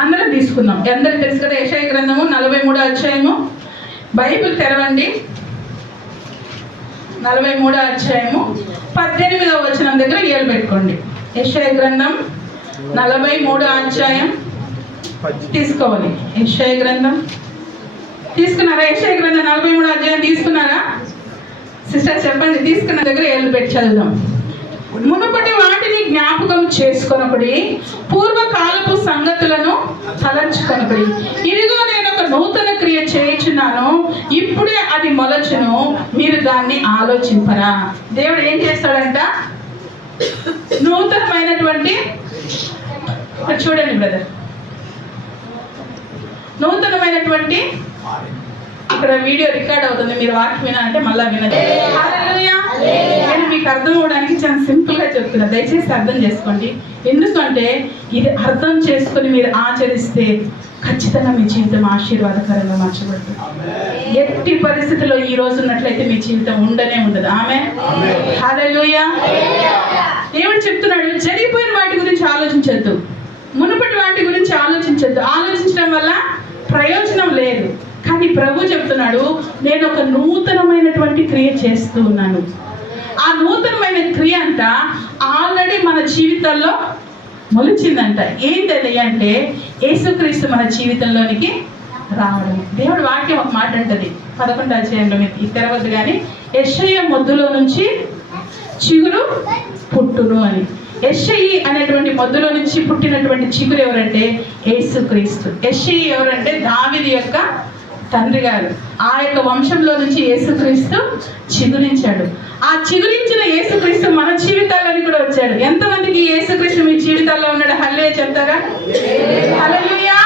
అందరం తీసుకుందాం. అందరికి తెలుసు కదా యెషయా గ్రంథము 43వ అధ్యాయము. బైబిల్ తెరవండి. 43వ అధ్యాయము 18వ వచనం దగ్గర ఏలు పెట్టుకోండి. యెషయా గ్రంథం 43వ అధ్యాయం తీసుకోవాలి. యెషయా గ్రంథం తీసుకున్నారా? యెషయా గ్రంథం 43వ అధ్యాయం తీసుకున్నారా? సిస్టర్ చెప్పండి. తీసుకున్న దగ్గర ఏలు పెట్టి చదువుదాం. మునుపటి వాటిని జ్ఞాపకం చేసుకొనకుడి, పూర్వకాలపు సంగతులను తలంచుకొనకుడి. ఇదిగో నేను ఒక నూతన క్రియ చేయుచున్నాను, ఇప్పుడే అది మొలచును, మీరు దాన్ని ఆలోచింపరా. దేవుడు ఏం చేస్తాడంట? నూతనమైనటువంటి, చూడండి బ్రదర్, నూతనమైనటువంటి, ఇక్కడ వీడియో రికార్డ్ అవుతుంది, మీరు వాక్యం వినాలంటే మళ్ళా వినండి. హల్లెలూయా. నేను మీకు అర్థం అవడానికి చాలా సింపుల్ గా చెప్తున్నా, దయచేసి అర్థం చేసుకోండి. ఎందుకంటే ఇది అర్థం చేసుకొని మీరు ఆచరిస్తే ఖచ్చితంగా మీ జీవితం ఆశీర్వాదకరంగా మార్చబడుతుంది. ఎట్టి పరిస్థితుల్లో ఈ రోజు ఉన్నట్లయితే మీ జీవితం ఉండనే ఉండదు. ఆమె హల్లెలూయా. దేవుడు చెప్తున్నాడు, జరిగిపోయిన వాటి గురించి ఆలోచించద్దు, మునుపటి వాటి గురించి ఆలోచించద్దు. ఆలోచించడం వల్ల ప్రయోజనం లేదు. కానీ ప్రభు చెప్తున్నాడు, నేను ఒక నూతనమైనటువంటి క్రియ చేస్తూ ఉన్నాను. ఆ నూతనమైన క్రియ అంట ఆల్రెడీ మన జీవితంలో మొలిచిందంట. ఏంటది అంటే యేసుక్రీస్తు మన జీవితంలోనికి రావడం. దేవుడు వాక్యం ఒక మాట అంటది 11వ అధ్యాయంలో, మీరు తెరవద్దు కానీ, యెషయా మొద్దులో నుంచి చిగురు పుట్టును అని. యెషయి అనేటువంటి మొద్దులో నుంచి పుట్టినటువంటి చిగురు ఎవరంటే యేసుక్రీస్తు. యెషయి ఎవరంటే దావీదు యొక్క తండ్రి గారు. ఆ యొక్క వంశంలో నుంచి యేసుక్రీస్తు చిగురించాడు. ఆ చిగురించిన యేసుక్రీస్తు మన జీవితాల్లోని కూడా వచ్చాడు. ఎంతమందికి యేసుక్రీస్తు మీ జీవితాల్లో ఉన్నాడు? హల్లెలూయా చెప్తారా? హల్లెలూయా.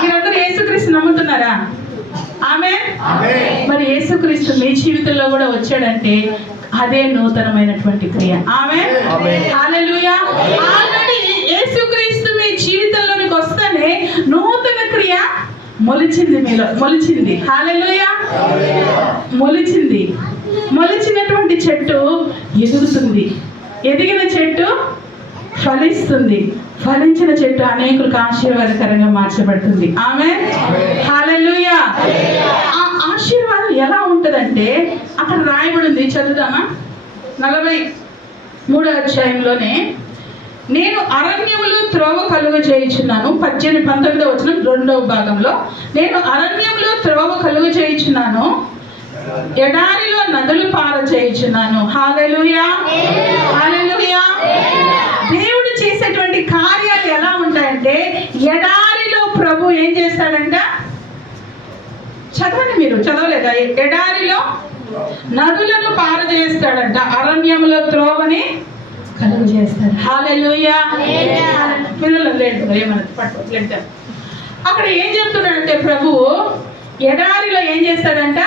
మీరందరూ యేసుక్రీస్తు నమ్ముతున్నారా? ఆమేన్. మరి యేసుక్రీస్తు మీ జీవితంలో కూడా వచ్చాడంటే అదే నూతనమైనటువంటి క్రియ. ఆమేన్. హల్లెలూయా. ఆల్రెడీ యేసుక్రీస్తు మీ జీవితంలోనికి వస్తేనే నూతన క్రియ మొలిచింది, మీలో మొలిచింది. హల్లెలూయా. మొలిచింది. మొలిచినటువంటి చెట్టు ఎదుగుతుంది, ఎదిగిన చెట్టు ఫలిస్తుంది, ఫలించిన చెట్టు అనేకులకు ఆశీర్వాదకరంగా మార్చబడుతుంది. ఆమేన్. హల్లెలూయా. ఆ ఆశీర్వాదం ఎలా ఉంటుందంటే అక్కడ రాయబడింది, చదువుదామా? 43వ అధ్యాయంలోనే, నేను అరణ్యములో త్రోవ కలుగ చేయుచున్నాను. 19వ వచనం 2వ భాగంలో, నేను అరణ్యంలో త్రోవ కలుగ చేయుచున్నాను, ఎడారిలో నదులు పార చేయుచున్నాను. హల్లెలూయా. హల్లెలూయా. దేవుడు చేసేటువంటి కార్యాలు ఎలా ఉంటాయంటే, ఎడారిలో ప్రభు ఏం చేస్తాడంట? చదవండి, మీరు చదవలేదా? ఎడారిలో నదులను పార చేస్తాడంట, అరణ్యంలో త్రోవని కలుగు చేస్తాడు. హల్లెలూయా. పిల్లలు లేదు ఏమన్నది పట్టు. అక్కడ ఏం చెప్తున్నాడంటే ప్రభువు, ఎడారిలో ఏం చేస్తాడంట?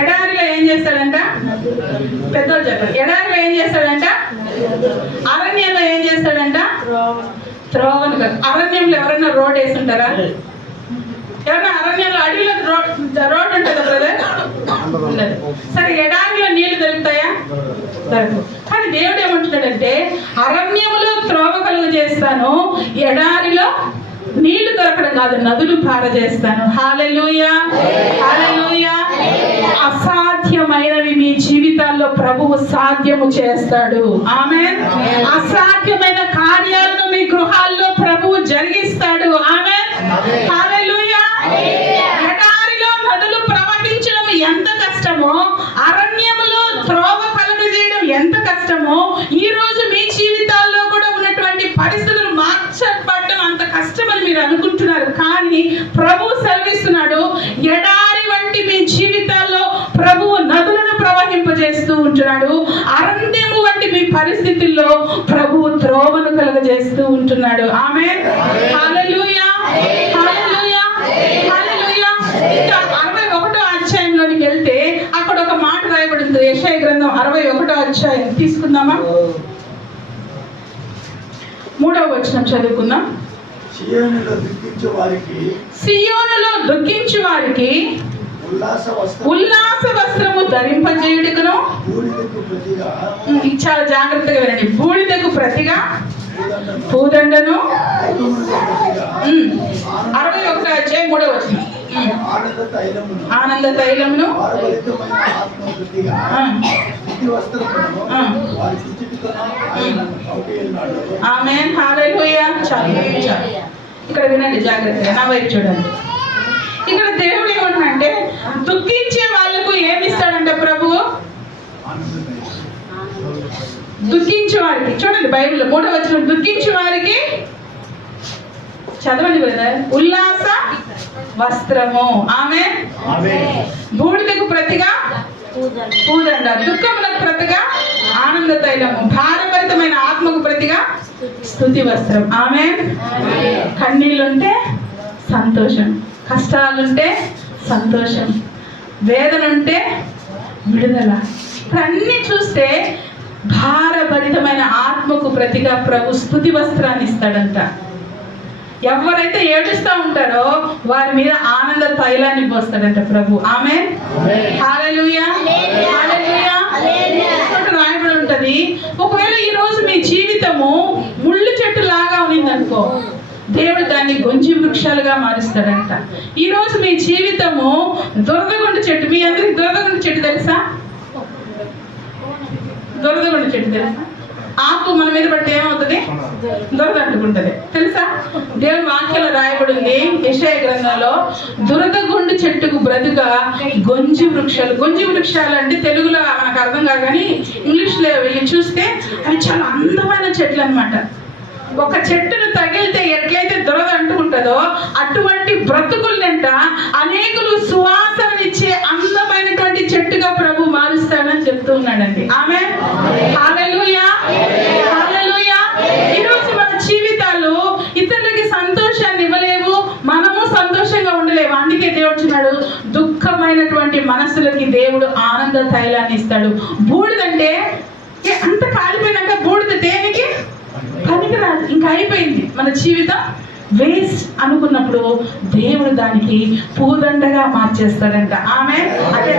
ఎడారిలో ఏం చేస్తాడంట? పెద్దలు చెప్పారు. ఎడారిలో ఏం చేస్తాడంట? అరణ్యంలో ఏం చేస్తాడంట? త్రోవను. అరణ్యంలో ఎవరైనా రోడ్ వేస్తుంటారా? ఎవరైనా అరణ్యంలో అడవిలో రోడ్ ఉంటుందా బ్రదర్? ఉండదు. సరే, ఎడారిలో నీళ్లు దొరుకుతాయా? దొరకవు. కానీ దేవుడు ఏమంటున్నాడంటే, అరణ్యములో త్రోవ కలుగు చేస్తాను, ఎడారిలో నీళ్లు దొరకడం కాదు, నదులు పారజేస్తాను. హల్లెలూయా. హల్లెలూయా. అసాధ్యమైనవి మీ జీవితాల్లో ప్రభువు సాధ్యము చేస్తాడు. ఆమేన్. అసాధ్యమైన కార్యాలను మీ గృహాల్లో ప్రభువు జరిగిస్తాడు. ఆమేన్. హల్లెలూయా. ఎడారిలో నదులు ప్రవహించడం ఎంత కష్టమో, అరణ్యములో త్రోవ కలుగు చేయడం ఎంత కష్టమో, ఈ రోజు మీ జీవితాల్లో కూడా ఉన్నటువంటి పరిస్థితులు మార్చబడడం అంత కష్టమని మీరు అనుకుంటున్నారు. కానీ ప్రభు సెలవిస్తున్నాడు, ఎడారి వంటి మీ జీవితాల్లో ప్రభువు నదులను ప్రవహింపజేస్తూ ఉంటున్నాడు. అరణ్యము వంటి మీ పరిస్థితుల్లో ప్రభువు త్రోవను కలుగజేస్తూ ఉంటున్నాడు. ఆమేన్. హల్లెలూయా. హల్లెలూయా. హల్లెలూయా. 61వ అధ్యాయంలోనికి వెళ్తే అక్కడ ఒక మాట రాయబడింది. యెషయా గ్రంథం 61వ అధ్యాయం తీసుకుందామా? 3వ వచనం చదువుకుందాం. సియోనులో దుఃఖించు వారికి ఉల్లాస వస్త్రము ధరింపజేయుటకును, ఇది చాలా జాగ్రత్తగా వినండి. బూడిదకు ప్రతిగా పూదండను 61:3 ఆనంద తైలమును ఆమేన్ హల్లెలూయా. చాలు ఇక్కడ వినండి జాగ్రత్తగా, నా వైపు చూడండి. ఇక్కడ దేవుడు ఏమంటున్నాడంటే దుఃఖించే వాళ్ళకు ఏమిస్తాడంటే ప్రభువు దుఃఖించే వారికి, చూడండి బైబిల్ 3వ వచనం, దుఃఖించే వారికి చదవండి కదా, ఉల్లాస వస్త్రము. ఆమేన్. బూడిదకు ప్రతిగా పూదండ, దుఃఖములకు ప్రతిగా ఆనంద తైలము, భారభరితమైన ఆత్మకు ప్రతిగా స్తుతి వస్త్రం. ఆమేన్. కన్నీళ్ళుంటే సంతోషం, కష్టాలుంటే సంతోషం, వేదన ఉంటే విడుదల. అన్నీ చూస్తే భారభరితమైన ఆత్మకు ప్రతిగా ప్రభు స్తుతి వస్త్రాన్ని ఇస్తాడంట. ఎవరైతే ఏడుస్తూ ఉంటారో వారి మీద ఆనంద తైలాన్ని పోస్తాడంట ప్రభు. ఆమేన్. హల్లెలూయా హల్లెలూయా. రాయబడి ఉంటది, ఒకవేళ ఈ రోజు మీ జీవితము ముళ్ళు చెట్టు లాగా ఉన్నదనుకో, దేవుడు దాన్ని గొంజి వృక్షాలుగా మారుస్తాడంట. ఈ రోజు మీ జీవితము దురదగుండు చెట్టు, మీ అందరికి దురదగుండు చెట్టు తెలుసా? దురదగుండు చెట్టు తెలుసా? ఆకు మన మీద పడితే ఏమవుతుంది? దురద అంటుకుంటది తెలుసా? దేవుని వాక్యంలో రాయబడింది యెషయా గ్రంథంలో, దురదగుండు చెట్టుకు బ్రతుగా గొంజి వృక్షాలు. గొంజి వృక్షాలు అంటే తెలుగులో మనకు అర్థం కాదు, కానీ ఇంగ్లీష్లో వెళ్ళి చూస్తే అవి చాలా అందమైన చెట్లు అన్నమాట. ఒక చెట్టును తగిలితే ఎట్లయితే దురద అంటుకుంటుందో అటువంటి బ్రతుకులంట అనేకులు సువాసననిచ్చే అందమైనటువంటి చెట్టుగా ప్రభు మారుస్తాడని చెప్తూ ఉన్నాడండి. ఆమేన్. హల్లెలూయా హల్లెలూయా. ఈరోజు మన జీవితాలు ఇతరులకి సంతోషాన్ని ఇవ్వలేవు, మనము సంతోషంగా ఉండలేము. అందుకే దేవుడు చిన్నాడు, దుఃఖమైనటువంటి మనసులకి దేవుడు ఆనంద తైలాన్ని ఇస్తాడు. బూడిదంటే అంత కాలిపోయినాక బూడిద దేనికి పనికిరాదు, ఇంకా అయిపోయింది, మన జీవితం వేస్ట్ అనుకున్నప్పుడు దేవుడు దానికి పూదండగా మార్చేస్తాడంట. ఆమె అదే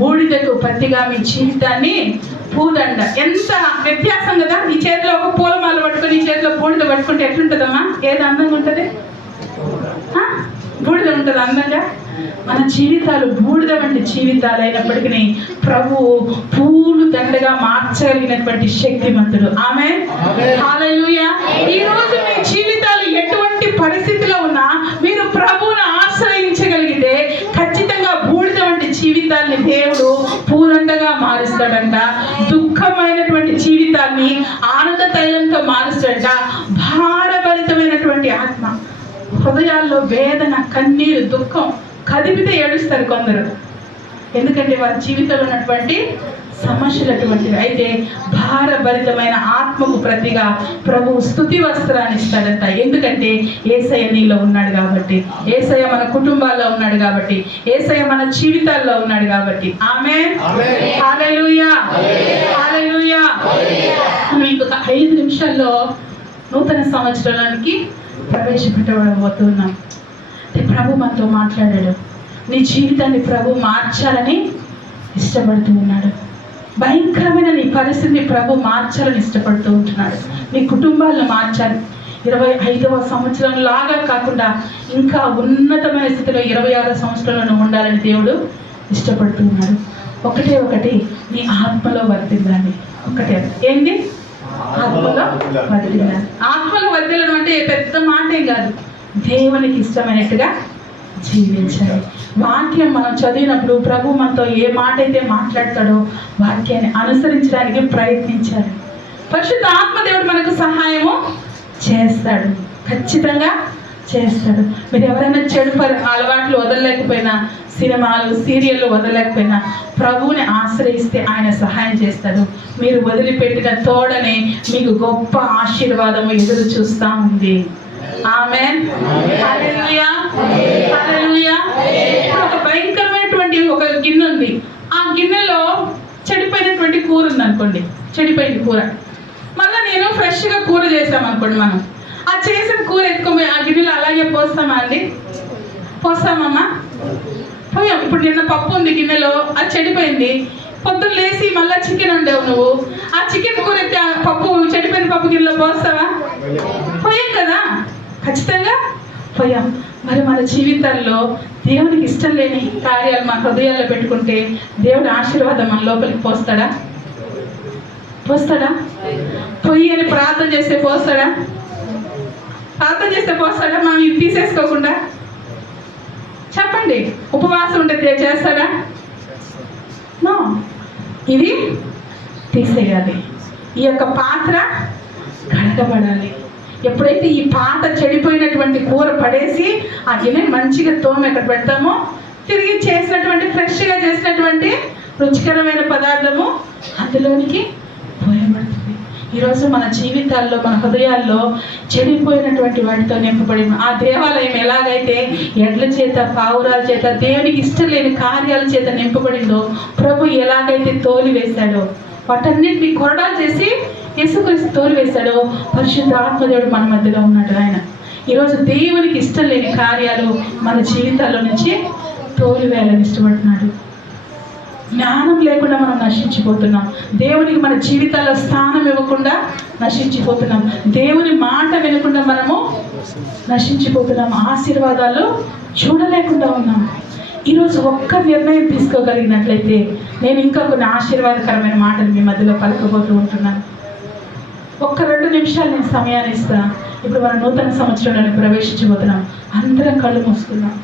బూడిదకు ప్రతిగా మీ జీవితాన్ని పూదండ. ఎంత వ్యత్యాసం కదా! ఈ చేతిలో ఒక పూలమాల పట్టుకొని ఈ చేతిలో బూడిద పట్టుకుంటే ఎట్లుంటదమ్మా? ఏది అందంగా ఉంటుంది? బూడిద ఉంటుంది అందంగా. మన జీవితాలు బూడిద వంటి జీవితాలు అయినప్పటికీ ప్రభు పూలు దండగా మార్చగలిగినటువంటి శక్తిమంతుడు. ఆమేన్. హల్లెలూయా. ఈ రోజు మీ జీవితాలు ఎటువంటి పరిస్థితిలో ఉన్నా మీరు ప్రభువును ఆశ్రయించగలిగితే ఖచ్చితంగా బూడిద వంటి జీవితాన్ని దేవుడు పూలండగా మారుస్తాడంట. దుఃఖమైనటువంటి జీవితాన్ని ఆనంద తైలంతో మారుస్తాడంట. భారభరితమైనటువంటి ఆత్మ, హృదయాల్లో వేదన, కన్నీరు, దుఃఖం కదిపితే ఏడుస్తారు కొందరు, ఎందుకంటే వారి జీవితంలో ఉన్నటువంటి సమస్యలు అటువంటివి. అయితే భారభరితమైన ఆత్మకు ప్రతిగా ప్రభు స్తుతి వస్త్రాన్ని ఇస్తాడంట. ఎందుకంటే యేసయ్య నీలో ఉన్నాడు కాబట్టి, యేసయ్య మన కుటుంబాల్లో ఉన్నాడు కాబట్టి, యేసయ్య మన జీవితాల్లో ఉన్నాడు కాబట్టి. ఆమేన్. హల్లెలూయా హల్లెలూయా. మీకు 5 నిమిషాల్లో నూతన సంవత్సరానికి ప్రవేశపెట్టబోతున్నాం. ప్రభు మనతో మాట్లాడాడు. నీ జీవితాన్ని ప్రభు మార్చాలని ఇష్టపడుతూ ఉన్నాడు. భయంకరమైన నీ పరిస్థితిని ప్రభు మార్చాలని ఇష్టపడుతూ ఉంటున్నాడు. నీ కుటుంబాలను మార్చాలి. 25వ సంవత్సరం లాగా కాకుండా ఇంకా ఉన్నతమైన స్థితిలో 26వ సంవత్సరంలో ఉండాలని దేవుడు ఇష్టపడుతూ ఉన్నాడు. ఒకటి నీ ఆత్మలో వర్తిల్లాలి. ఒకటే ఏంటి? ఆత్మలో వర్తిల్లాలి. ఆత్మలో వర్తిల్లడం అంటే పెద్ద మాటేం కాదు, దేవునికి ఇష్టమైనట్టుగా జీవించాలి. వాక్యం మనం చదివినప్పుడు ప్రభు మనతో ఏ మాట అయితే మాట్లాడతాడో వాక్యాన్ని అనుసరించడానికి ప్రయత్నించాలి. పరిశుద్ధ ఆత్మదేవుడు మనకు సహాయము చేస్తాడు, ఖచ్చితంగా చేస్తాడు. మీరు ఎవరైనా చెడు అలవాట్లు వదలలేకపోయినా, సినిమాలు సీరియళ్ళు వదలలేకపోయినా ప్రభువుని ఆశ్రయిస్తే ఆయన సహాయం చేస్తాడు. మీరు వదిలిపెట్టిన తోడనే మీకు గొప్ప ఆశీర్వాదము ఎదురు చూస్తూ ఉంది. ఆమేన్. హల్లెలూయా హల్లెలూయా. ఒక భయంకరమైనటువంటి ఒక గిన్నె ఉంది. ఆ గిన్నెలో చెడిపోయినటువంటి కూర ఉంది అనుకోండి, చెడిపోయిన కూర. మళ్ళీ నేను ఫ్రెష్గా కూర చేసామనుకోండి, మనం ఆ చేసిన కూర ఎత్తుకోపోయి ఆ గిన్నెలో అలాగే పోస్తామా అండి? పోస్తామమ్మా? పోయాం. ఇప్పుడు నిన్న పప్పు ఉంది గిన్నెలో, అది చెడిపోయింది. పొద్దున్న లేచి మళ్ళీ చికెన్ వండావు నువ్వు. ఆ చికెన్ కూర పప్పు చెడిపోయిన పప్పు గిన్నెలో పోస్తావా? పోయాం కదా, ఖచ్చితంగా పోయాం. మరి మన జీవితాల్లో దేవునికి ఇష్టం లేని కార్యాలు మన హృదయాల్లో పెట్టుకుంటే దేవుడి ఆశీర్వాదం మన లోపలికి పోస్తాడా? పొయ్యి అని ప్రార్థన చేస్తే పోస్తాడా? మనం ఇది తీసేసుకోకుండా చెప్పండి. ఉపవాసం ఉంటే చేస్తాడా? నో. ఇది తీసేయాలి. ఈ యొక్క పాత్ర కడగబడాలి. ఎప్పుడైతే ఈ పాత చెడిపోయినటువంటి కూర పడేసి ఆ గిన్నె మంచిగా తోమ ఎక్కడ పెడతామో తిరిగి చేసినటువంటి ఫ్రెష్గా చేసినటువంటి రుచికరమైన పదార్థము అందులోనికి పోయబడుతుంది. ఈరోజు మన జీవితాల్లో, మన హృదయాల్లో చెడిపోయినటువంటి వాటితో నింపబడి ఆ దేవాలయం ఎలాగైతే ఎడ్ల చేత, పావురాల చేత, దేవునికి ఇష్టం లేని కార్యాల చేత నింపబడిందో, ప్రభు ఎలాగైతే తోలివేశాడో, వాటన్నిటిని కొరడాలు చేసి యేసుక్రీస్తు తోలివేశాడో, పరిశుద్ధ ఆత్మదేవుడు మన మధ్యలో ఉన్నాడు. ఆయన ఈరోజు దేవునికి ఇష్టం లేని కార్యాలు మన జీవితాల్లో నుంచి తోలివేయాలని ఇష్టపడుతున్నాడు. జ్ఞానం లేకుండా మనం నశించిపోతున్నాం. దేవునికి మన జీవితాల్లో స్థానం ఇవ్వకుండా నశించిపోతున్నాం. దేవుని మాట వినకుండా మనము నశించిపోతున్నాం. ఆశీర్వాదాలు చూడలేకుండా ఉన్నాం. ఈరోజు ఒక్క నిర్ణయం తీసుకోగలిగినట్లయితే నేను ఇంకా కొన్ని ఆశీర్వాదకరమైన మాటలు మీ మధ్యలో పలకబోతూ ఉంటున్నాను. ఒక్క 2 నిమిషాలు నేను సమయాన్ని ఇస్తాను. ఇప్పుడు మనం నూతన సంవత్సరంలో ప్రవేశించబోతున్నాం. అందరం కళ్ళు మూసుకుందాం.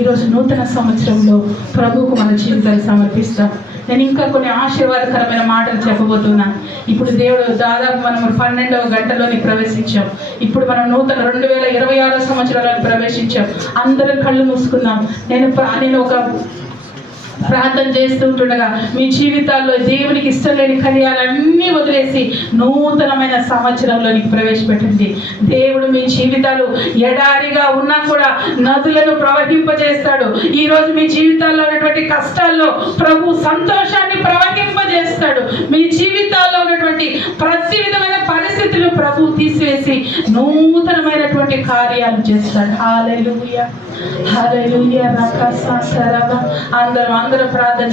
ఈరోజు నూతన సంవత్సరంలో ప్రభువుకు మన జీవితాలు సమర్పిస్తాం. నేను ఇంకా కొన్ని ఆశీర్వాదకరమైన మాటలు చెప్పబోతున్నా. ఇప్పుడు దేవుడు దాదాపు మనం 12వ గంటలోని ప్రవేశించాం. ఇప్పుడు మనం నూతన 2026 సంవత్సరాలను ప్రవేశించాం. అందరూ కళ్ళు మూసుకుందాం. నేను ఒక ప్రార్థన చేస్తుండగా మీ జీవితాల్లో దేవునికి ఇష్టం లేని కార్యాలన్నీ వదిలేసి నూతనమైన సంవత్సరంలోనికి ప్రవేశపెట్టండి. దేవుడు మీ జీవితాలు ఎడారిగా ఉన్నా కూడా నదులను ప్రవహింపజేస్తాడు. ఈరోజు మీ జీవితాల్లో ఉన్నటువంటి కష్టాల్లో ప్రభు సంతోషాన్ని ప్రవహింపజేస్తాడు. మీ జీవితాల్లో ఉన్నటువంటి ప్రతి విధమైన పరిస్థితులు ప్రభు తీసివేసి నూతనమైనటువంటి కార్యాలు చేస్తాడు. హల్లెలూయా, హల్లెలూయా. అందరం ప్రార్థన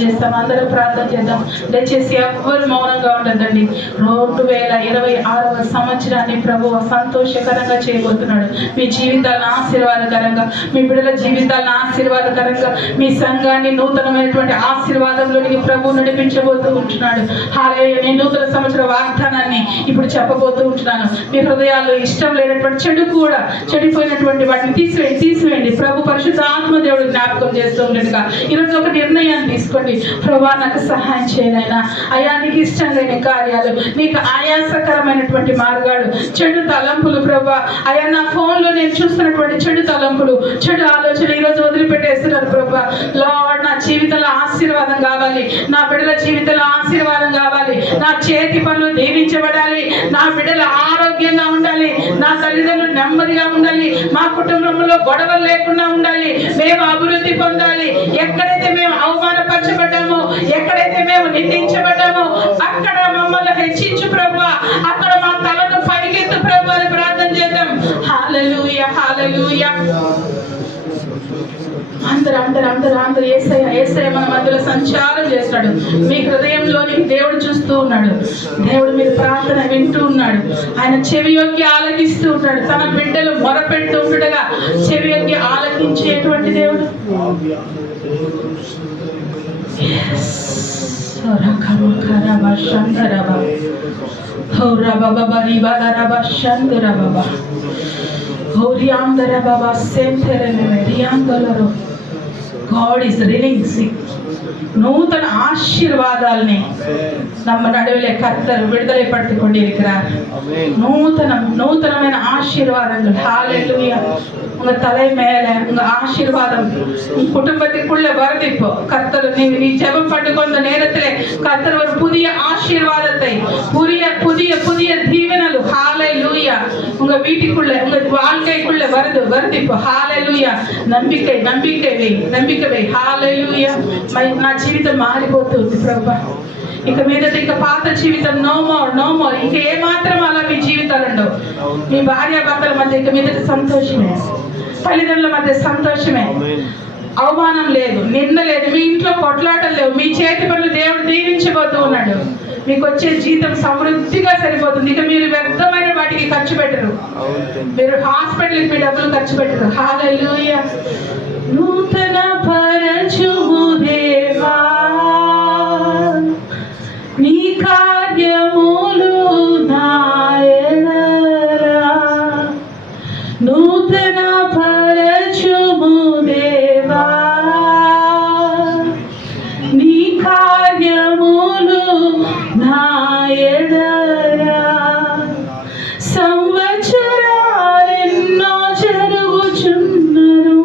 చేద్దాం. దయచేసి ఎవ్వరు మౌనంగా ఉండదండి. 2026వ సంవత్సరాన్ని ప్రభువు సంతోషకరంగా చేయబోతున్నాడు. మీ జీవితాలను ఆశీర్వాదకరంగా, మీ బిడ్డల జీవితాలను ఆశీర్వాదకరంగా, మీ సంఘాన్ని నూతనమైనటువంటి ఆశీర్వాదంలోనికి ప్రభు నడిపించబోతూ ఉంటున్నాడు. హల్లెలూయా. నేను నూతన సంవత్సర వాగ్దానాన్ని ఇప్పుడు చెప్పబోతూ ఉంటున్నాను. మీ హృదయాల్లో ఇష్టం లేనటువంటి చెడు కూడా, చెడిపోయినటువంటి వాటిని తీసివేయండి. ప్రభు పరిశుద్ధ ఆత్మదేవుడు జ్ఞాపకం చేస్తూ ఉండేట్టుగా ఈరోజు ఒక నిర్ణయాన్ని తీసుకోండి. ప్రభా, నాకు సహాయం చేయనైనా. అయా, నీకు ఇష్టం లేని కార్యాలు, నీకు ఆయాసకరమైనటువంటి మార్గాలు, చెడు తలంపులు ప్రభా, అయా నా ఫోన్లో నేను చూస్తున్నటువంటి చెడు తలంపులు, చెడు ఆలోచనలు ఈరోజు వదిలిపెట్టేస్తున్నారు ప్రభా. లార్డ్, నా జీవితంలో ఆశీర్వాదం కావాలి, నా బిడ్డల జీవితంలో ఆశీర్వాదం కావాలి, నా చేతి పనులు దీవించబడాలి, నా బిడ్డలు ఆరోగ్యంగా ఉండాలి, నా తల్లిదండ్రులు నెమ్మదిగా ఉండాలి, మా కుటుంబంలో గొడవలు లేకుండా ఉండాలి, మేము అభివృద్ధి పొందాలి. ఎక్కడైతే మేము అవమానపరచబడ్డామో, ఎక్కడైతే మేము నిందించబడ్డామో అక్కడ మమ్మల్ని హెచ్చించు ప్రభువా, అక్కడ మా తలను పైకెత్తు ప్రభువా అని ప్రార్థన చేద్దాం. హల్లెలూయా, హల్లెలూయా. అందరూ యేసయ్య మన మధ్యలో సంచారం చేస్తాడు. మీ హృదయంలోని దేవుడు చూస్తూ ఉన్నాడు. దేవుడు మీరు ప్రార్థన వింటూ ఉన్నాడు. ఆయన చెవియొగ్గి ఆలకిస్తూ ఉంటాడు. తన బిడ్డలు మొరపెడుతూ ఉండగా చెవియొగ్గి ఆలకించేటువంటి దేవుడు. God is releasing நூதன ஆசீர்வாதால்னே நம்ம நடுவிலே கர்த்தர் விடுதலை படுத்திக் கொண்டிருக்கிறார். நூதனமான ஆசீர்வாதங்கள். ஹalleluya. உங்க தலை மேல உங்க ஆசீர்வாதம் உங்க குடும்பத்துக்குள்ள வருது. இப்போ கர்த்தர் நீ ஜெபம் பண்ணுகிற நேரத்திலே கர்த்தர் ஒரு புதிய ஆசீர்வாதத்தை புதிய தீவனలు ஹalleluya உங்க வீட்டுக்குள்ள உங்க வாழ்க்கைக்குள்ள வருது இப்போ. ஹalleluya. நம்பிக்கை வை. ஹalleluya. నా జీవితం మారిపోతుంది ప్రభువా. ఇక మీదట ఇక పాత జీవితం నో మోర్. ఇక ఏ మాత్రం అలా మీ జీవితాలు ఉండవు. మీ భార్యాభర్తల మధ్య ఇక మీదట సంతోషమే, తల్లిదండ్రుల మధ్య సంతోషమే, అవమానం లేదు, నింద లేదు, మీ ఇంట్లో కొట్లాటలు లేవు, మీ చేతి పనులు దేవుడు దీవించబడి చేయబోతూ ఉన్నాడు. మీకు వచ్చే జీతం సమృద్ధిగా సరిపోతుంది. ఇక మీరు వ్యర్థమైన వాటికి ఖర్చు పెట్టరు. మీరు హాస్పిటల్కి మీ డబ్బులు ఖర్చు పెట్టరు. హల్లెలూయా. నూతన పరచుము దేవా నీ కార్యములు నాయనరా. నూతన పరచుము దేవా నీ కార్యములు నాయనరా. సంవత్సరాలెన్నో జరుగుచున్నను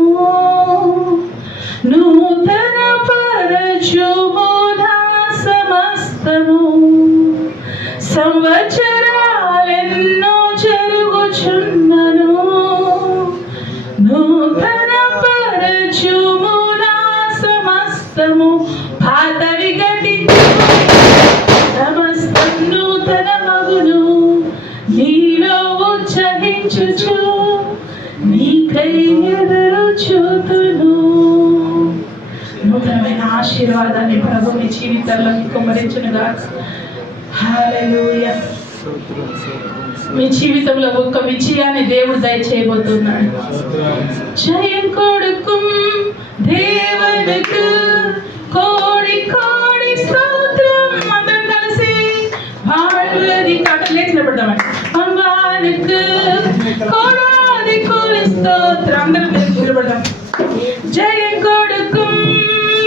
నూతన పరచుము నా సమస్తము. సంవత్సరాలెన్నో జరుగుచున్నను నూతన పరచుము నా సమస్తము. పాతవి గతించు సమస్తం నూతన మగును నీలో ఉత్సహించుచు నీకై ఎదురు చూతును. నూతనమైన ఆశీర్వాదాన్ని ప్రభు మీ జీవితంలో కుమ్మరించునుగా. హల్లెలూయా. మీ జీవితంలో ఒక విజయాన్ని దేవుడు దయచేయబోతున్నాడు. జయం కొడుకుం దేవునికి కోడి కోడి స్తోత్రం. అందరం కలిసి வாழ்வதி కాటలు లేచి నిలబడదామండి. భగవానికి కోడాది కోడి స్తోత్రం. అందరం నిలబడదాం. జయం కొడుకుం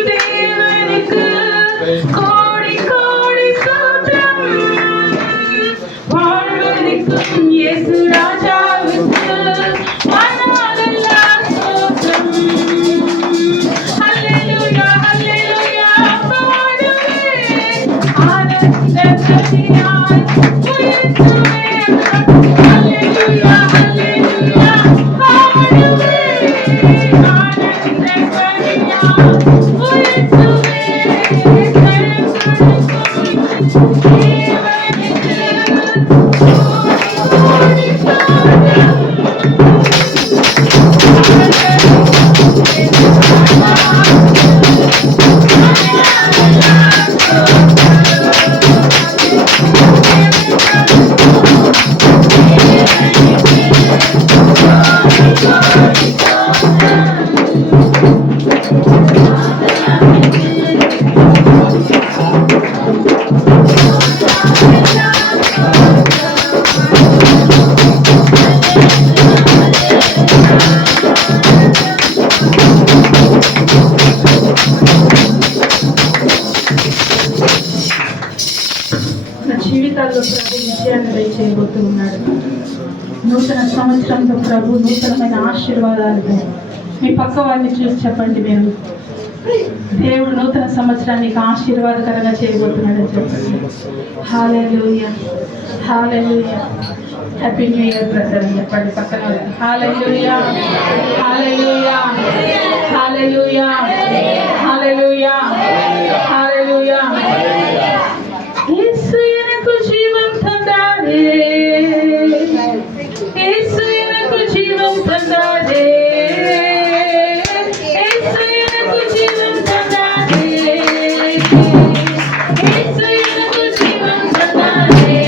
దేవునికి కోడి కోడి స్తోత్రం. வாழ்வதிக்கும் యేసు రాజాவுக்கு మనదెల్లా స్తోత్రం. హల్లెలూయా హల్లెలూయా పాడువే ఆనంద ప్రతియాయ్ ఉయర్తువే. హల్లెలూయా హల్లెలూయా పాడువే ఆనంద ప్రతియాయ్ ఉయర్తువే. జీవితాల్లో ప్రభు విజయాన్ని దయచేయబోతూ ఉన్నాడు. నూతన సంవత్సరంలో ప్రభు నూతనమైన ఆశీర్వాదాలు. మీ పక్క వారిని చూసి చెప్పండి, మీరు దేవుడు నూతన సంవత్సరాన్ని ఆశీర్వాదకరంగా చేయబోతున్నాడని చెప్పండి. హల్లెలూయా హల్లెలూయా. హ్యాపీ న్యూ ఇయర్ బ్రదర్ అని చెప్పండి పక్కన. హల్లెలూయా హల్లెలూయా హల్లెలూయా హల్లెలూయా హల్లెలూయా. యేసు எனக்கு జీవం தந்தாரே, యేసు எனக்கு జీవం தந்தாரே, యేసు எனக்கு జీవం தந்தாரே, యేసు எனக்கு జీవం தந்தாரே.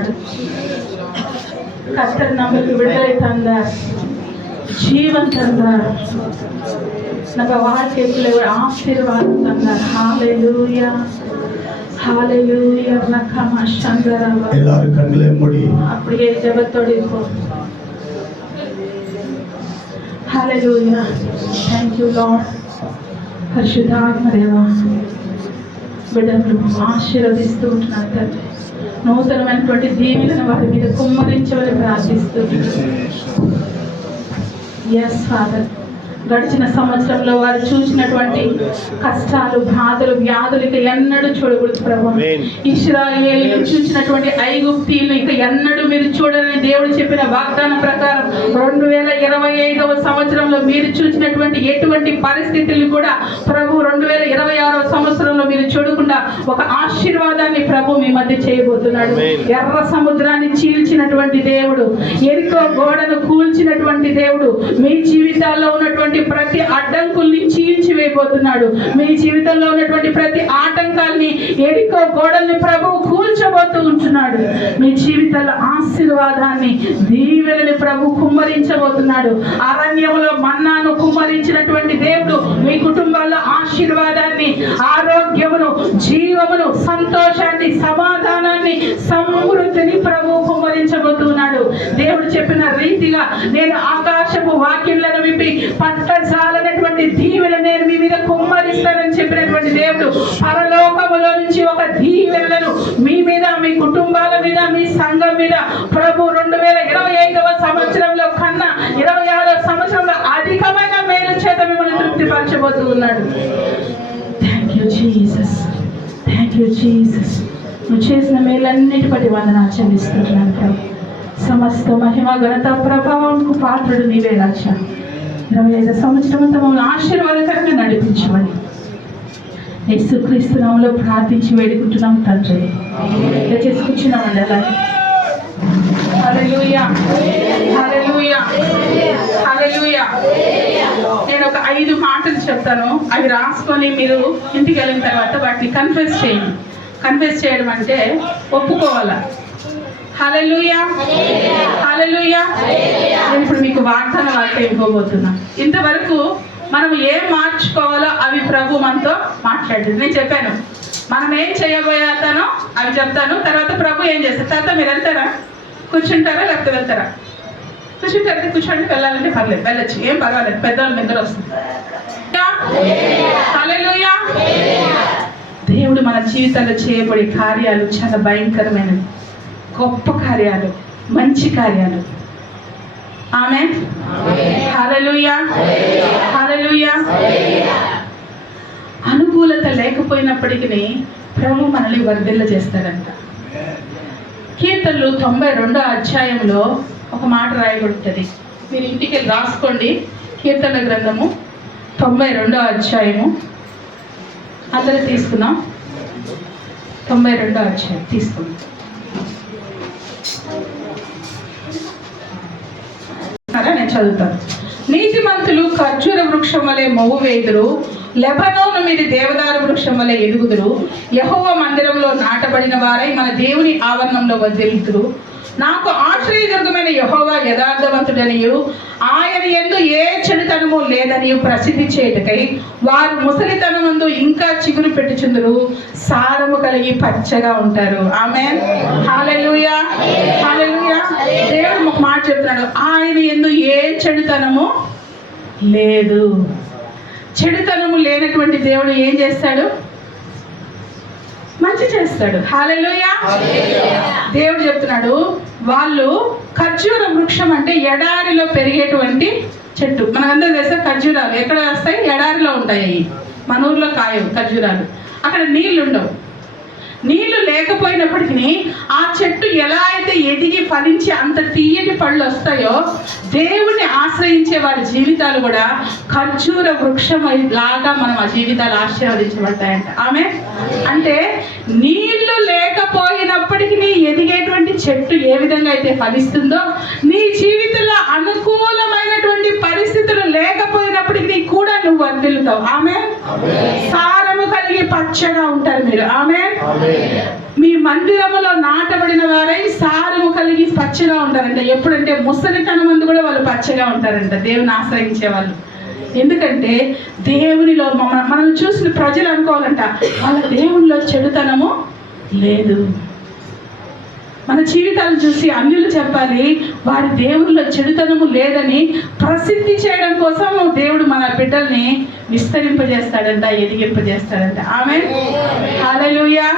చేయబోతున్నాడు. கர்த்தர் நமக்கு விடுதலை தந்தார், ஜீவன் தந்தார், நம்ம வாழ்க்கைக்குள்ள ஒரு ஆசீர்வாதம் தந்தார். ஹalleluya ஹalleluya. ரக்கமா சந்தரவா. எல்லாரும் கண்களை மூடி அப்படியே ஜெபத்தோடு இருப்போம். హల్లెలూయా. Thank you Lord. పరిశుద్ధాత్మ దేవా, బిడ్డలు ఆశీర్వదిస్తూ ఉంటున్నారు తండ్రి. నూతనమైనటువంటి దీవెనను వారి మీద కుమ్మరించవని ప్రార్థిస్తున్నాను. ఎస్ ఫాదర్, గడిచిన సంవత్సరంలో వారు చూసినటువంటి కష్టాలు, బాధలు, వ్యాధులు ఇక ఎన్నడూ చూడకూడదు ప్రభు. ఇశ్రాయేలును చూసినటువంటి ఐగుప్తీయులను ఇక ఎన్నడూ మీరు చూడని దేవుడు చెప్పిన వాగ్దానం ప్రకారం 2025వ సంవత్సరంలో మీరు చూసినటువంటి ఎటువంటి పరిస్థితులు కూడా ప్రభు 2026వ సంవత్సరంలో మీరు చూడకుండా ఒక ఆశీర్వాదాన్ని ప్రభు మీ మధ్య చేయబోతున్నాడు. ఎర్ర సముద్రాన్ని చీల్చినటువంటి దేవుడు, ఎరికో గోడను కూల్చినటువంటి దేవుడు మీ జీవితాల్లో ఉన్నటువంటి ప్రతి అడ్డంకుల్ని చీల్చి వేయబోతున్నాడు. మీ జీవితంలో ఉన్నటువంటి ప్రతి ఆటంకాల్ని, ఎరికో గోడల్ని ప్రభువు కూల్చబోతూ ఉంటున్నాడు. మీ జీవితాల ఆశీర్వాదాన్ని, దీవెనని ప్రభు కుమ్మరించబోతున్నాడు. అరణ్యములో మన్నాను కుమ్మరించినటువంటి దేవుడు మీ కుటుంబాల్లో ఆశీర్వాదాన్ని, ఆరోగ్యమును, జీవమును, సంతోషాన్ని, సమాధానాన్ని, సమృద్ధిని ప్రభు కుమ్మరించబోతున్నాడు. దేవుడు చెప్పిన రీతిగా నేను ఆకాశపు వాక్యములను విప్పి పట్టజాలనటువంటి దీవెన నేను మీ మీద కుమ్మరిస్తానని చెప్పినటువంటి దేవుడు పరలోకములో నుంచి ఒక దీవెనలను మీ మీద, మీ కుటుంబాల మీద, మీ సంఘం మీద ప్రభు 2025వ సంవత్సరంలో కన్నా 26వ సంవత్సరంలో అధికమైన మేలు చేత మిమ్మల్ని తృప్తిపరచబోతూ ఉన్నాడు. Thank you Jesus, thank you Jesus. నువ్వు చేసిన మేలన్నిటి బట్టి వందనాలు చెల్లిస్తున్నాను ప్రభు. సమస్త మహిమ, ఘనత, ప్రభావంకు పాత్రుడు నీవే రాజా. 25వ సంవత్సరం అంతా మమ్మల్ని ఆశీర్వాదకరంగా నడిపించమని యేసుక్రీస్తు నామములో ప్రార్థించి వేడుకుంటున్నాం తండ్రి. దయచేసి కూర్చున్నామండి అలాగే. హల్లెలూయా హల్లెలూయా హల్లెలూయా. నేను ఒక 5 మాటలు చెప్తాను, అవి రాసుకొని మీరు ఇంటికి వెళ్ళిన తర్వాత వాటిని కన్ఫెస్ చేయండి. కన్ఫెస్ చేయడం అంటే ఒప్పుకోవాలా. హల్లెలూయా హల్లెలూయా. నేను ఇప్పుడు మీకు వాగ్దాన వాక్యం ఇవ్వబోతున్నా. ఇంతవరకు మనం ఏం మార్చుకోవాలో అవి ప్రభు మనతో మాట్లాడారు. నేను చెప్పాను మనం ఏం చేయబోయేతానో అవి చెప్తాను, తర్వాత ప్రభు ఏం చేస్తారు. తర్వాత మీరు వెళ్తారా, కూర్చుంటారా, లేకపోతే వెళ్తారా? కూర్చుంటారు, కూర్చోండి. వెళ్ళాలంటే పర్లేదు, వెళ్ళొచ్చు, ఏం పర్వాలేదు, పెద్దవాళ్ళు నిద్ర వస్తుంది. హల్లెలూయా. దేవుడు మన జీవితాల్లో చేయబడే కార్యాలు చాలా భయంకరమైనవి, గొప్ప కార్యాలు, మంచి కార్యాలు. ఆమేన్. హల్లెలూయా హల్లెలూయా. అనుకూలత లేకపోయినప్పటికీ ప్రభు మనల్ని వర్ధిల్ల చేస్తాడంట. కీర్తనలు 92వ అధ్యాయంలో ఒక మాట రాయబడుతుంది. మీరు ఇంటికి వెళ్ళి రాసుకోండి. కీర్తన గ్రంథము 92వ అధ్యాయము అందరూ తీసుకున్నాం. 92వ అధ్యాయం తీసుకున్నాం. నేను చదువుతాను. నీతిమంతులు ఖర్జూర వృక్షం వలె మొవ్వు వేయుదురు, లెబనోను మీద దేవదారు వృక్షం వలె ఎదుగుదురు. యెహోవా మందిరంలో నాటబడిన వారై మన దేవుని ఆవరణంలో వర్ధిల్లుదురు. నాకు ఆశ్రయదుర్గమైన యెహోవా యథార్థవంతుడనియు ఆయన యందు ఏ చెడుతనము లేదనియు ప్రసిద్ధి చేయుటకై వారు ముసలితనమందు ఇంకా చిగురు పెట్టుచుందురు, సారము కలిగి పచ్చగా ఉంటారు. ఆమేన్. హల్లెలూయా హల్లెలూయా. దేవుడు ఒక మాట చెప్తున్నాడు, ఆయన యందు ఏ చెడుతనము లేదు. చెడుతనము లేనటువంటి దేవుడు ఏం చేస్తాడు? మంచి చేస్తాడు. హల్లెలూయా. దేవుడు చెప్తున్నాడు, వాళ్ళు ఖర్జూర వృక్షం అంటే ఎడారిలో పెరిగేటువంటి చెట్టు. మనకందరూ తెలుసా ఖర్జూరాలు ఎక్కడ వస్తాయి? ఎడారిలో ఉంటాయి. మన ఊర్లో కాయవు ఖర్జూరాలు, అక్కడ నీళ్లు ఉండవు. నీళ్లు లేకపోయినప్పటికీ ఆ చెట్టు ఎలా అయితే ఎదిగి ఫలించి అంత తీయటి పళ్ళు వస్తాయో, దేవుణ్ణి ఆశ్రయించే వారి జీవితాలు కూడా ఖర్జూర వృక్షం లాగా మనం ఆ జీవితాలు ఆశీర్వదించబడతాయంట. ఆమె అంటే నీళ్లు లేకపోయినప్పటికీ ఎదిగేటువంటి చెట్టు ఏ విధంగా అయితే ఫలిస్తుందో, నీ జీవితంలో అనుకూలమైనటువంటి పరిస్థితులు లేకపోయినప్పటికీ కూడా నువ్వు వర్ధిల్లుతావు. ఆమేన్. సారము కలిగి పచ్చగా ఉంటారు మీరు. ఆమేన్. మీ మందిరములో నాటబడిన వారై సారము కలిగి పచ్చగా ఉంటారంట. ఎప్పుడంటే ముసలితనం ముందు కూడా వాళ్ళు పచ్చగా ఉంటారంట, దేవుని ఆశ్రయించే వాళ్ళు. ఎందుకంటే దేవునిలో మనం చూసిన ప్రజలు అనుకోవాలంట వాళ్ళ దేవునిలో చెడుతనము లేదు. మన జీవితాలు చూసి అన్యులు చెప్పాలి వారి దేవునిలో చెడుతనము లేదని ప్రసిద్ధి చేయడం కోసం దేవుడు మన బిడ్డల్ని విస్తరింపజేస్తాడంట, ఎదిగింపజేస్తాడంట. ఆమేన్. హల్లెలూయా,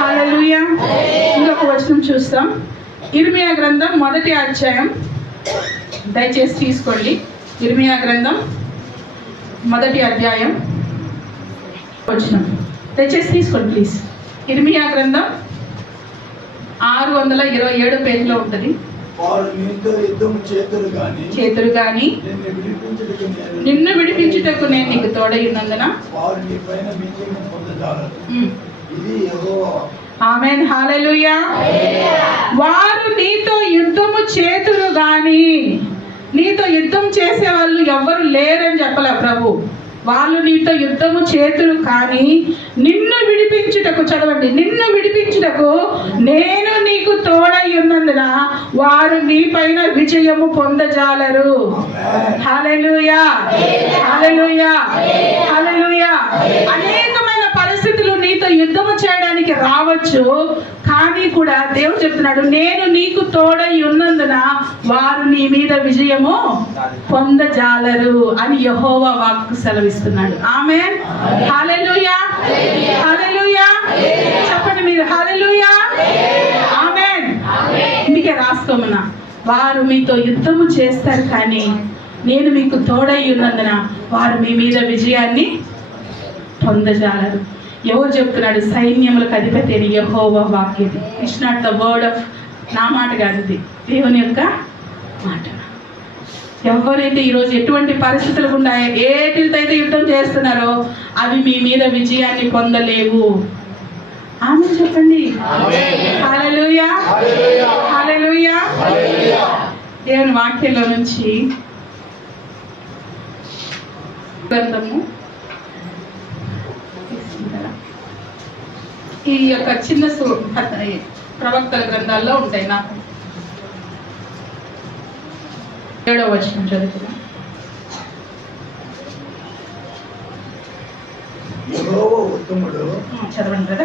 హల్లెలూయా. ఇంకొక వచనం చూస్తాం. ఇర్మియా గ్రంథం 1వ అధ్యాయం, దయచేసి తీసుకోండి. ఇర్మియా గ్రంథం 1వ అధ్యాయం వచనం దయచేసి తీసుకోండి ప్లీజ్. ఇర్మియా గ్రంథం 627 పేజీలో ఉంటుంది. చేతులు గాని నిన్ను విడిపించుటకు నేను నీకు తోడై ఉన్నందున. ఆమేన్. హల్లెలూయా. వారు నీతో యుద్ధము చేతులు గాని, నీతో యుద్ధం చేసే వాళ్ళు ఎవ్వరు లేరని చెప్పలే ప్రభు. వాళ్ళు నీతో యుద్ధము చేతులు కానీ నిన్ను విడిపించుటకు, చదవండి, నిన్ను విడిపించుటకు నేను నీకు తోడై ఉన్నందున వారు నీ పైన విజయము పొందజాలరు. హల్లెలూయా, హల్లెలూయా, హల్లెలూయా. అనేకమైన పరిస్థితులు నీతో యుద్ధము చేయడానికి రావచ్చు, కానీ కూడా దేవుడు చెప్తున్నాడు నేను నీకు తోడై ఉన్నందున వారు నీ మీద విజయము పొందజాలరు అని యెహోవా వాక్కు సెలవిస్తున్నాడు. ఆమేన్. హల్లెలూయా, హల్లెలూయా. చెప్పండి మీరు హల్లెలూయా, ఆమేన్. మీకే రాసుకోమన్నా. వారు మీతో యుద్ధము చేస్తారు కానీ నేను మీకు తోడై ఉన్నందున వారు మీ మీద విజయాన్ని పొందజాలరు. ఎవరు చెప్తున్నాడు? సైన్యములకు అధిపతి అని యెహోవా వాక్యం. It's not the word of, నా మాట కాదు, ఇది దేవుని యొక్క మాట. ఎవరైతే ఈరోజు ఎటువంటి పరిస్థితులు గుండా ఏటితో అయితే యుద్ధం చేస్తున్నారో అవి మీ మీద విజయాన్ని పొందలేవు. ఆమె చెప్పండి. హల్లెలూయా, హల్లెలూయా. దేవుని వాక్యంలో నుంచి గ్రంథము ఈ యొక్క చిన్న ప్రవక్తల గ్రంథాల్లో ఉంటాయి. నాకు 7వ వచనం చదువుతున్నా. చదవండి కదా.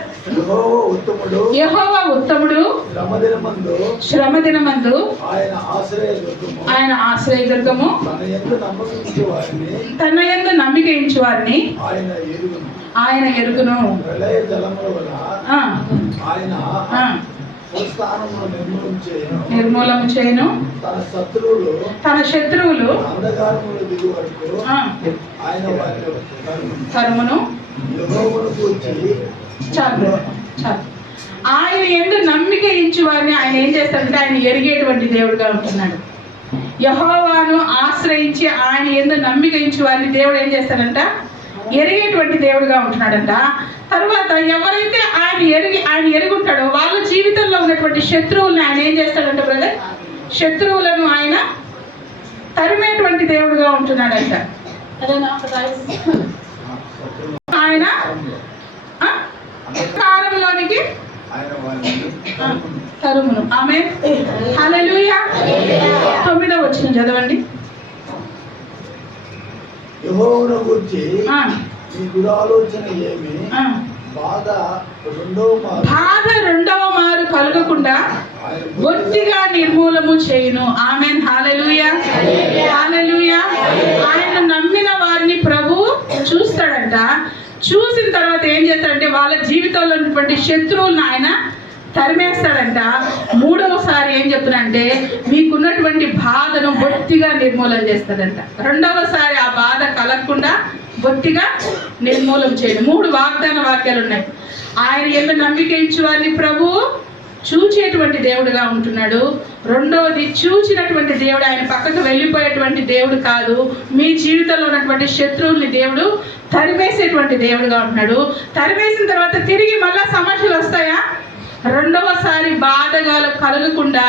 యెహోవా ఉత్తముడు, శ్రమదినమందు ఆయన ఆశ్రయదుర్గము, తన యందు నమ్మిక ఉంచు వారిని ఆయన ఎరుగును. నిర్మూలము చేయను, తన శత్రువులు తరుమును. చాలు చాలు. ఆయన యందు నమ్మిక ఉంచు వారిని ఆయన ఏం చేస్తాడంటే ఆయన ఎరిగేటువంటి దేవుడుగా ఉంటున్నాడు. యెహోవాను ఆశ్రయించి ఆయన యందు నమ్మిక ఉంచు వారిని దేవుడు ఏం చేస్తాడంట? ఎరిగేటువంటి దేవుడుగా ఉంటున్నాడంట. తర్వాత ఎవరైతే ఆయన ఎరుగుంటాడో వాళ్ళ జీవితంలో ఉన్నటువంటి శత్రువులను ఆయన ఏం చేస్తాడంట బ్రదర్? శత్రువులను ఆయన తరిమేటువంటి దేవుడుగా ఉంటున్నాడంట. ఆయన కాలంలోనికి తరుమును. ఆమేన్. హల్లెలూయా. 9వ వచనం చదవండి. యెహోవాను గూర్చి మీ దురాలోచన ఏమి? బాధ రెండవ మారు కలగకుండా బొత్తిగా నిర్మూలము చేయును. ఆమేన్. హల్లెలూయా, హల్లెలూయా. ఆయన నమ్మిన వారిని ప్రభు చూస్తాడంట. చూసిన తర్వాత ఏం చేస్తాడంటే వాళ్ళ జీవితంలో ఉన్నటువంటి శత్రువులను ఆయన తరిమేస్తాడంట. 3వసారి ఏం చెప్తున్నాడంటే మీకున్నటువంటి బాధను బొత్తిగా నిర్మూలన చేస్తాడంట. 2వసారి ఆ బాధ కలగకుండా బొత్తిగా నిర్మూలన చేయడం. 3 వాగ్దాన వాక్యాలు ఉన్నాయి. ఆయన ఎంత నమ్మిక ఇచ్చి వారిని ప్రభు చూచేటువంటి దేవుడుగా ఉంటున్నాడు. రెండవది, చూచినటువంటి దేవుడు ఆయన పక్కకు వెళ్ళిపోయేటువంటి దేవుడు కాదు. మీ జీవితంలో ఉన్నటువంటి శత్రువుల్ని దేవుడు తరిమేసేటువంటి దేవుడుగా ఉంటున్నాడు. తరిమేసిన తర్వాత తిరిగి మళ్ళా సమస్యలు వస్తాయా? రెండవసారి బాధగాలు కలగకుండా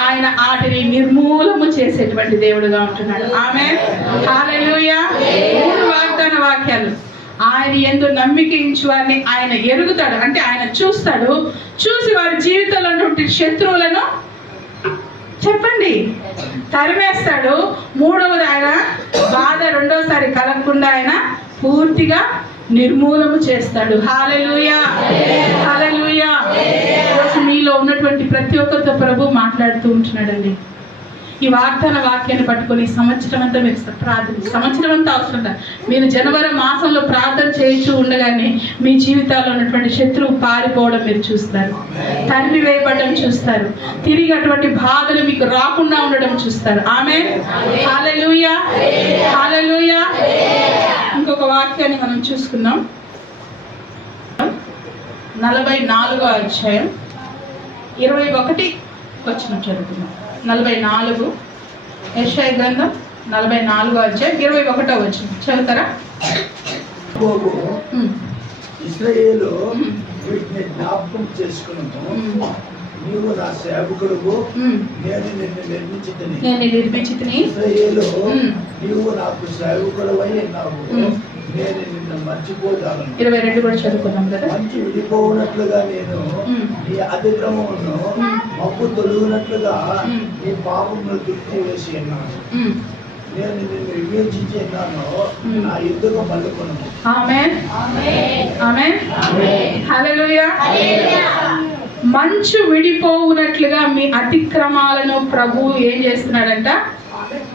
ఆయన వాటిని నిర్మూలము చేసేటువంటి దేవుడుగా ఉంటున్నాడు. ఆమేన్, హల్లెలూయా. 3 వాగ్దాన వాక్యాలు. ఆయన యందు నమ్మిక ఉంచు వారిని ఆయన ఎరుగుతాడు, అంటే ఆయన చూస్తాడు, చూసి వారి జీవితంలో ఉన్నటువంటి శత్రువులను చెప్పండి తరిమేస్తాడు. 3వది ఆయన బాధ రెండోసారి కలగకుండా ఆయన పూర్తిగా నిర్మూలము చేస్తాడు. హల్లెలూయా, హల్లెలూయా. ఈరోజు మీలో ఉన్నటువంటి ప్రతి ఒక్కరితో ప్రభు మాట్లాడుతూ ఉంటున్నాడండి. ఈ వాగ్దాన వాక్యాన్ని పట్టుకొని సంవత్సరం అంతా మీరు సంవత్సరం అంతా అవసరం లేదు, మీరు జనవరి మాసంలో ప్రార్థన చేయించు ఉండగానే మీ జీవితాల్లో ఉన్నటువంటి శత్రువు పారిపోవడం మీరు చూస్తారు, తరిమి వేయబడడం చూస్తారు, తిరిగి అటువంటి బాధలు మీకు రాకుండా ఉండడం చూస్తారు. ఆమేన్, హల్లెలూయా, హల్లెలూయా. ఇంకొక వాక్యాన్ని మనం చూసుకుందాం. 44వ అధ్యాయం 21 వచనం చదువుతున్నాం. 44 యెషయా గ్రంథం 44వ అధ్యాయం 21వ వచనం చదువుతారా? ఇశ్రాయేలు వీటిని జ్ఞాపకం చేసుకున్నాము, నీవు నా సేవకుడువు, నేను నిన్ను నిర్మించితిని. ఇశ్రాయేలు, నీవు నాకు సేవకుడవై ఉన్నావు, నేను నిన్ను మర్చిపోతాను. 22 కూడా చదువుకున్నాం కదా. మంచి విడిపోవునట్లుగా నేను నీ అతిక్రమమును, మబ్బు తొలగినట్లుగా నీ పాపమును తుడిచి వేసి ఉన్నాను. నేను నిన్ను వివేచించి ఉన్నాను, నా యుద్ధకు మళ్ళుకొను. ఆమేన్, ఆమేన్, హల్లెలూయా. మంచు విడిపోవునట్లుగా మీ అతిక్రమాలను ప్రభువు ఏం చేస్తున్నాడంట?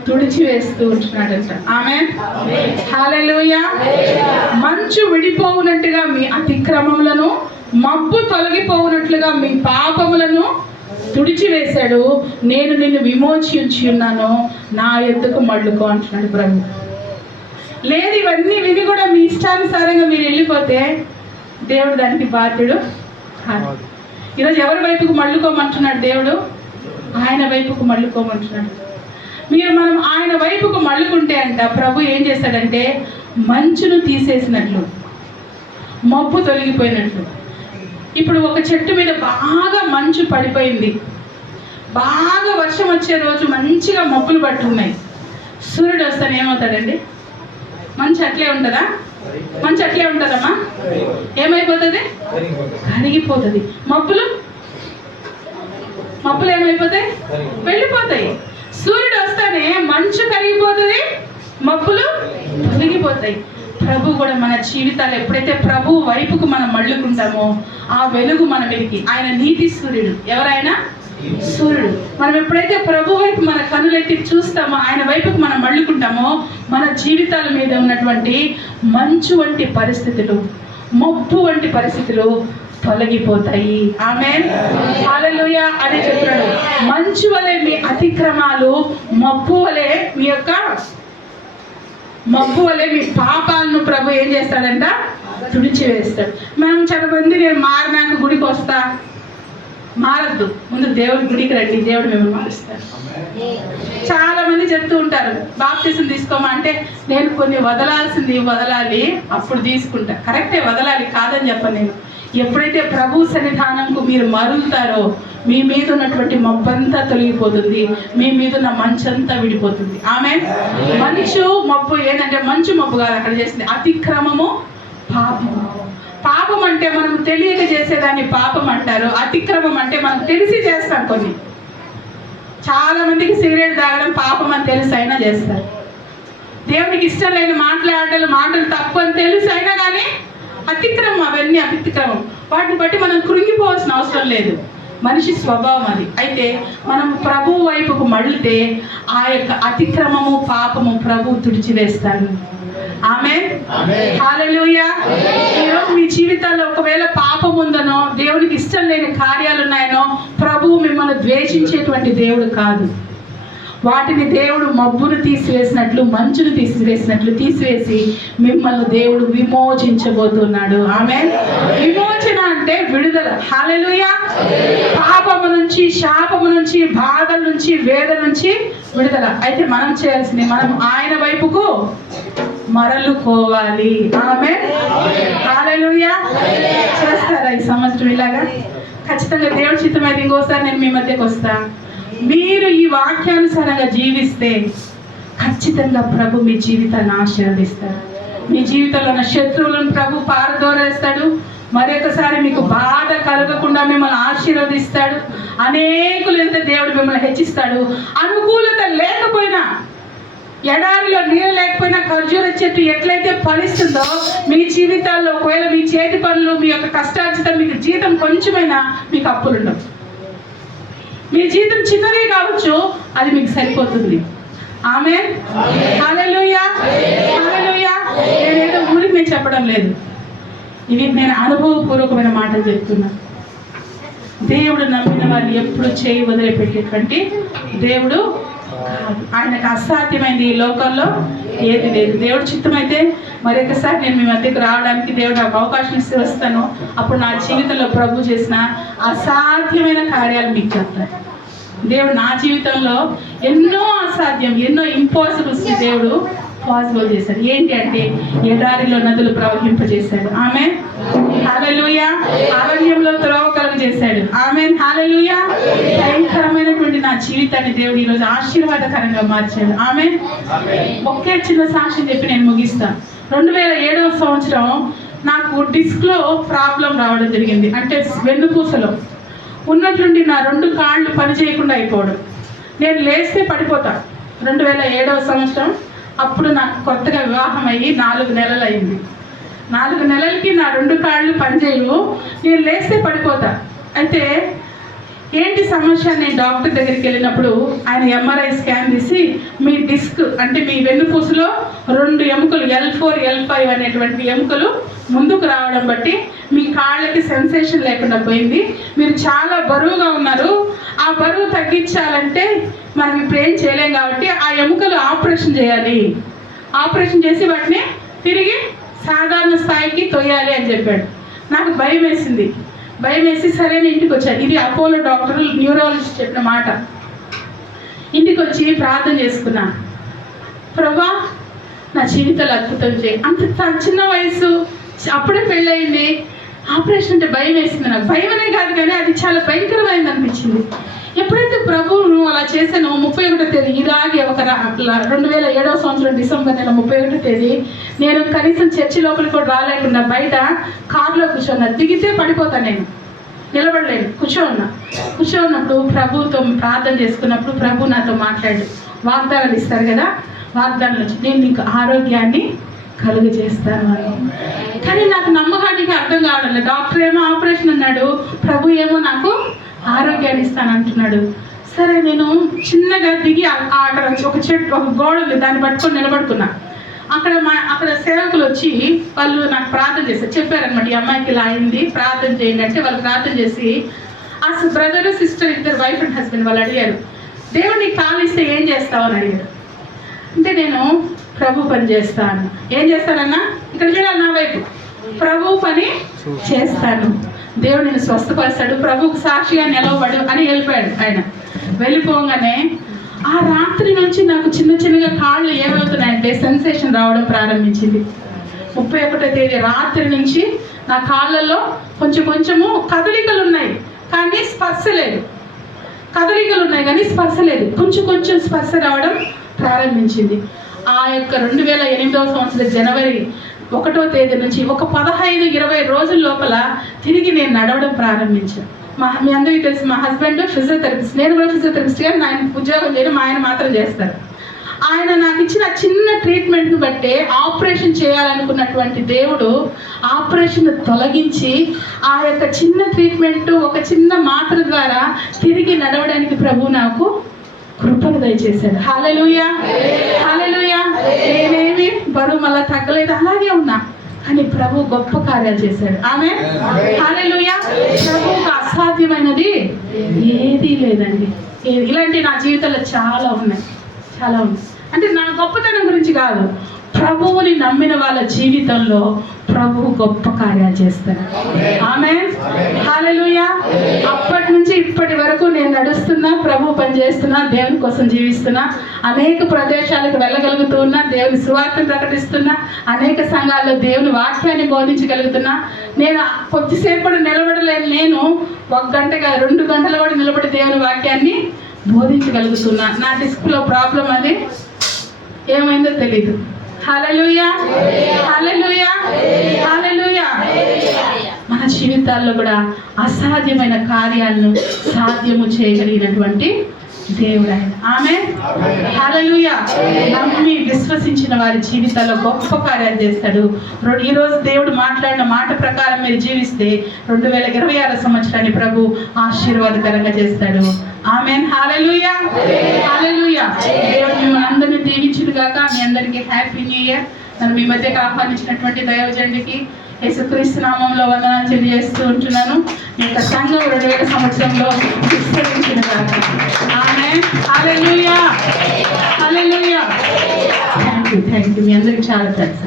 తుడిచి వేస్తూ ఉంటున్నాడంట. ఆమేన్, హల్లెలూయా. మంచు విడిపోవునట్టుగా మీ అతిక్రమములను, మబ్బు తొలగిపోవునట్లుగా మీ పాపములను తుడిచివేశాడు. నేను నిన్ను విమోచించి ఉన్నాను, నా యొద్దకు మళ్ళుకో అంటున్నాడు ప్రభు. లేదు, ఇవన్నీ విని కూడా మీ ఇష్టానుసారంగా మీరు వెళ్ళిపోతే దేవుడు దానికి బాధ్యుడు కాదు. ఈరోజు ఎవరి వైపుకు మళ్ళుకోమంటున్నాడు దేవుడు? ఆయన వైపుకు మళ్ళుకోమంటున్నాడు. మనం ఆయన వైపుకు మళ్ళుకుంటే అంట ప్రభు ఏం చేశాడంటే మంచును తీసేసినట్లు, మబ్బు తొలగిపోయినట్లు. ఇప్పుడు ఒక చెట్టు మీద బాగా మంచు పడిపోయింది, బాగా వర్షం వచ్చే రోజు మంచిగా మబ్బులు పట్టున్నాయి, సూర్యుడు వస్తానే ఏమవుతాడండి? మంచు అట్లే ఉంటుందా? మంచు అట్లే ఉంటుందమ్మా? ఏమైపోతుంది? కరిగిపోతుంది. మబ్బులు ఏమైపోతాయి? వెళ్ళిపోతాయి. సూర్యుడు వస్తానే మంచు కరిగిపోతుంది, మబ్బులు తొలగిపోతాయి. ప్రభు కూడా మన జీవితాలు ఎప్పుడైతే ప్రభు వైపుకు మనం మళ్ళుకుంటామో ఆ వెలుగు మన మీదకి. ఆయన నీతి సూర్యుడు. ఎవరైనా సూర్యుడు. మనం ఎప్పుడైతే ప్రభు వైపు మన కనులెత్తి చూస్తామో, ఆయన వైపుకు మనం మళ్ళుకుంటామో, మన జీవితాల మీద ఉన్నటువంటి మంచు వంటి పరిస్థితులు, మబ్బు వంటి పరిస్థితులు తొలగిపోతాయి. ఆమేన్, హల్లెలూయా. అదే చెప్పాడు, మంచు వలె మీ అతిక్రమాలు, మబ్బు వలె మీ పాపాలను ప్రభు ఏం చేస్తాడంట? తుడిచివేస్తాడు. మనం చాలా మంది నేను మారినాక గుడికి వస్తా, మారద్దు, ముందు దేవుడి గుడికి రండి, దేవుడు మిమ్మల్ని మారుస్తాడు. చాలా మంది చెప్తూ ఉంటారు బాప్తిసం తీసుకోమా అంటే, నేను కొన్ని వదలాలి అప్పుడు తీసుకుంటా. కరెక్టే, వదలాలి, కాదని చెప్పను నేను. ఎప్పుడైతే ప్రభు సన్నిధానంకు మీరు మరుగుతారో మీ మీద ఉన్నటువంటి మబ్బంతా తొలగిపోతుంది, మీ మీద ఉన్న మంచంతా విడిపోతుంది. ఆమేన్. మంచు మబ్బు ఏంటంటే, మంచు మబ్బు కాదు అక్కడ చేసింది, అతిక్రమము, పాపము. పాపం అంటే మనం తెలియక చేసేదాన్ని పాపం అంటారు, అతిక్రమం అంటే మనం తెలిసి చేస్తాం. చాలా మందికి సిగరెట్ తాగడం పాపం అని తెలిసి అయినా చేస్తారు. దేవునికి ఇష్టం లేని మాటలు తప్పు అని తెలిసి అయినా కానీ అతిక్రమం, అవన్నీ అతిక్రమం. వాటిని బట్టి మనం కృంగిపోవాల్సిన అవసరం లేదు, మనిషి స్వభావం అది. అయితే మనం ప్రభువు వైపుకు మళ్ళితే ఆ యొక్క అతిక్రమము, పాపము ప్రభు తుడిచివేస్తాడు. ఆమేన్, హల్లెలూయా. ఈరోజు మీ జీవితాల్లో ఒకవేళ పాపం ఉందనో, దేవునికి ఇష్టం లేని కార్యాలు ఉన్నాయనో, ప్రభువు మిమ్మల్ని ద్వేషించేటువంటి దేవుడు కాదు. వాటిని దేవుడు మబ్బును తీసివేసినట్లు, మంచును తీసివేసి మిమ్మల్ని దేవుడు విమోచించబోతున్నాడు. ఆమేన్. విమోచన అంటే విడుదల. హల్లెలూయా. పాపము నుంచి, శాపము నుంచి, బాధల నుంచి, వేదన నుంచి విడుదల. అయితే మనం చేయాల్సింది, మనం ఆయన వైపుకు మరలుకోవాలి. ఆమేన్, హల్లెలూయా. చేస్తారా ఈ సంవత్సరం ఇలాగా? ఖచ్చితంగా దేవుడి చిత్తం అయితే ఇంకోసారి నేను మీ మధ్యకి వస్తాను. మీరు ఈ వాక్యానుసారంగా జీవిస్తే ఖచ్చితంగా ప్రభు మీ జీవితాన్ని ఆశీర్వదిస్తాడు. మీ జీవితంలో ఉన్న శత్రువులను ప్రభు పారదోరేస్తాడు. మరొకసారి మీకు బాధ కలగకుండా మిమ్మల్ని ఆశీర్వదిస్తాడు. అనేకులు ఎంత దేవుడు మిమ్మల్ని హెచ్చిస్తాడు. అనుకూలత లేకపోయినా, ఎడారిలో నీళ్ళు లేకపోయినా ఖర్జూర చెట్టు ఎట్లయితే ఫలిస్తుందో మీ జీవితాల్లో ఒకవేళ మీ చేతి పనులు, మీ యొక్క కష్టార్జితం, మీకు జీతం కొంచెమైనా మీకు అప్పులుండవు. మీ జీతం చిన్నదే కావచ్చు, అది మీకు సరిపోతుంది. ఆమేన్. హల్లెలూయా, హల్లెలూయా. నేనేదో ఊరికి నేను చెప్పడం లేదు, ఇవి నేను అనుభవపూర్వకమైన మాటలు చెప్తున్నా. దేవుడు నమ్మిన వారిని ఎప్పుడు చేయి వదిలిపెట్టేటువంటి దేవుడు కాదు. ఆయనకు అసాధ్యమైంది ఈ లోకంలో ఏది లేదు. దేవుడు చిత్తమైతే మరొకసారి నేను మీ మధ్యకు రావడానికి దేవుడు నాకు అవకాశం ఇస్తే వస్తాను. అప్పుడు నా జీవితంలో ప్రభు చేసిన అసాధ్యమైన కార్యాలు మీకు చెప్తాను. దేవుడు నా జీవితంలో ఎన్నో అసాధ్యం, ఎన్నో ఇంపాసిబుల్స్ దేవుడు పాసిబుల్ చేశాడు. ఏంటి అంటే ఎడారిలో నదులు ప్రవహింపజేశాడు. ఆమేన్. హల్లెలూయా. అరణ్యంలో త్రోవ కలుగజేశాడు. ఆమేన్. హల్లెలూయా. భయంకరమైనటువంటి నా జీవితాన్ని దేవుడు ఈరోజు ఆశీర్వాదకరంగా మార్చాడు. ఆమేన్. ఒకే చిన్న సాక్ష్యం చెప్పి నేను ముగిస్తాను. 2007వ సంవత్సరం నాకు డిస్క్లో ప్రాబ్లం రావడం జరిగింది. అంటే వెన్నుపూసలో ఉన్నట్లుండి నా 2 కాళ్ళు పని చేయకుండా అయిపోవడం. నేను లేస్తే పడిపోతా. 2007వ సంవత్సరం అప్పుడు నాకు కొత్తగా వివాహం అయ్యి 4 నెలలు అయింది. 4 నెలలకి నా 2 కాళ్ళు పనిచేయవు, నేను లేస్తే పడిపోతా. అయితే ఏంటి సమస్య? నేను డాక్టర్ దగ్గరికి వెళ్ళినప్పుడు ఆయన ఎంఆర్ఐ స్కాన్ తీసి మీ డిస్క్ అంటే మీ వెన్నుపూసలో 2 ఎముకలు L4 L5 అనేటువంటి ఎముకలు ముందుకు రావడం బట్టి మీ కాళ్ళకి సెన్సేషన్ లేకుండా పోయింది. మీరు చాలా బరువుగా ఉన్నారు. ఆ బరువు తగ్గించాలంటే మనం ఇప్పుడు ఏం చేయలేం కాబట్టి ఆ ఎముకలు ఆపరేషన్ చేయాలి. ఆపరేషన్ చేసి వాటిని తిరిగి సాధారణ స్థాయికి తొయ్యాలి అని చెప్పాడు. నాకు భయం వేసింది. భయం వేసి సరైన ఇంటికి వచ్చాను. ఇది అపోలో డాక్టర్ న్యూరాలజిస్ట్ చెప్పిన మాట. ఇంటికి వచ్చి ప్రార్థన చేసుకున్నా. ప్రభా, నా జీవితాలు అద్భుతం చేయి. అంత చిన్న వయసు, అప్పుడే పెళ్ళయింది. ఆపరేషన్ అంటే భయం వేసింది. నాకు భయం అనే కాదు కానీ అది చాలా భయంకరమైంది అనిపించింది. ఎప్పుడైతే ప్రభువును అలా చేశానో 31వ తేదీ ఇలాగే ఒక 2007వ సంవత్సరం డిసెంబర్ నెల 31వ తేదీ నేను కనీసం చర్చి లోపలికి కూడా రాలేకుండా బయట కారులో కూర్చోన్నా. దిగితే పడిపోతాను, నేను నిలబడలేను. కూర్చోన్నప్పుడు ప్రభువుతో ప్రార్థన చేసుకున్నప్పుడు ప్రభు నాతో మాట్లాడు. వాగ్దానాలు ఇస్తారు కదా, వాగ్దానాలు వచ్చి నేను నీకు ఆరోగ్యాన్ని కలుగజేస్తాను అని. కానీ నాకు నమ్మకానికి అర్థం కావడం లేదు. డాక్టర్ ఏమో ఆపరేషన్ అన్నాడు, ప్రభు ఏమో నాకు ఆరోగ్యాన్ని ఇస్తాను అంటున్నాడు. సరే, నేను చిన్నగా దిగి అక్కడ ఒక చెట్టు, ఒక గోడ ఉంది, దాన్ని పట్టుకొని నిలబడుకున్నా. అక్కడ సేవకులు వచ్చి వాళ్ళు నాకు ప్రార్థన చేశారు. చెప్పారనమాట, ఈ అమ్మాయికి ఇలా అయింది, ప్రార్థన చేయండి అంటే వాళ్ళు ప్రార్థన చేసి ఆ బ్రదర్ సిస్టర్, ఇద్దరు వైఫ్ అండ్ హస్బెండ్, వాళ్ళు అడిగారు, దేవుడు నీకు కాలు ఇస్తే ఏం చేస్తావు అని అడిగారు. అంటే నేను ప్రభు పని చేస్తాను. ఏం చేస్తానన్నా? ఇక్కడ చూడాలి నా వైపు. ప్రభు పని చేస్తాను, దేవుడు నేను స్వస్థపరుస్తాడు, ప్రభుకు సాక్షిగా నిలవబడు అని వెళ్ళిపోయాడు ఆయన. వెళ్ళిపోగానే ఆ రాత్రి నుంచి నాకు చిన్న చిన్నగా కాళ్ళు ఏమవుతున్నాయంటే సెన్సేషన్ రావడం ప్రారంభించింది. 31వ తేదీ రాత్రి నుంచి నా కాళ్ళల్లో కొంచెము కదలికలు ఉన్నాయి కానీ స్పర్శ లేదు. కదలికలు ఉన్నాయి కానీ స్పర్శ లేదు. కొంచెం స్పర్శ రావడం ప్రారంభించింది. ఆ యొక్క 2008వ సంవత్సరం జనవరి 1వ తేదీ నుంచి ఒక 15-20 రోజుల లోపల తిరిగి నేను నడవడం ప్రారంభించాను. మీ అందరికీ తెలుసు, మా హస్బెండ్ ఫిజియోథెరపిస్ట్, నేను కూడా ఫిజియోథెరపిస్ట్. కానీ ఆయన ఉద్యోగం చేయడం, మా ఆయన మాత్రం చేస్తారు. ఆయన నాకు ఇచ్చిన చిన్న ట్రీట్మెంట్ను బట్టే ఆపరేషన్ చేయాలనుకున్నటువంటి దేవుడు ఆపరేషన్ తొలగించి ఆ యొక్క చిన్న ట్రీట్మెంట్, ఒక చిన్న మాత్ర ద్వారా తిరిగి నడవడానికి ప్రభు నాకు కృపను దయచేశాడు. హల్లెలూయా, హల్లెలూయా. నేనేమి బరువు మళ్ళా తగ్గలేదు, అలాగే ఉన్నా. కానీ ప్రభు గొప్ప కార్యాలు చేశాడు. ఆమేన్, హల్లెలూయా. ప్రభువుకు అసాధ్యమైనది ఏదీ లేదండి. ఇలాంటి నా జీవితంలో చాలా ఉన్నాయి. అంటే నా గొప్పతనం గురించి కాదు, ప్రభువుని నమ్మిన వాళ్ళ జీవితంలో ప్రభువు గొప్ప కార్యాలు చేస్తారు. ఆమేన్, హల్లెలూయా. అప్పటి నుంచి ఇప్పటి వరకు వరకు నేను నడుస్తున్నా, ప్రభు పని చేస్తున్నా, దేవుని కోసం జీవిస్తున్నా, అనేక ప్రదేశాలకు వెళ్ళగలుగుతూ ఉన్నా, దేవుని సువార్తను ప్రకటిస్తున్నా, అనేక సంఘాల్లో దేవుని వాక్యాన్ని బోధించగలుగుతున్నా. నేను కొద్దిసేపు నిలబడలేను, నేను 1 గంటగా 2 గంటలు కూడా నిలబడి దేవుని వాక్యాన్ని బోధించగలుగుతున్నా. నా డిస్క్లో ప్రాబ్లం అది ఏమైందో తెలీదు. హల్లెలూయా, హల్లెలూయా, హల్లెలూయా. మన జీవితాల్లో కూడా అసాధ్యమైన కార్యాలను సాధ్యము చేయగలిగినటువంటి దేవుడు ఆయన. ఆమేన్, హల్లెలూయా. నమ్మి విశ్వసించిన వారి జీవితాల్లో గొప్ప కార్యాలు చేస్తాడు. ఈరోజు దేవుడు మాట్లాడిన మాట ప్రకారం మీరు జీవిస్తే 2026 సంవత్సరాన్ని ప్రభు ఆశీర్వాదకరంగా చేస్తాడు. ఆమేన్, హల్లెలూయా, హల్లెలూయా. దేవుడు మిమ్మల్ని అందరినీ దీవించును గాక. మీ అందరికీ హ్యాపీ న్యూ ఇయర్. నన్ను మీ మధ్యకి ఆహ్వానించినటువంటి దైవజనుడికి యేసుక్రీస్తు నామంలో వందనాలు తెలియజేస్తూ ఉంటున్నాను. మీ యొక్క సంఘం 2000 సంవత్సరంలో విస్తరించిన గాక. ఆమేన్, హల్లెలూయా, హల్లెలూయా. Thank you. మీ అందరికీ చాలా థాంక్స్.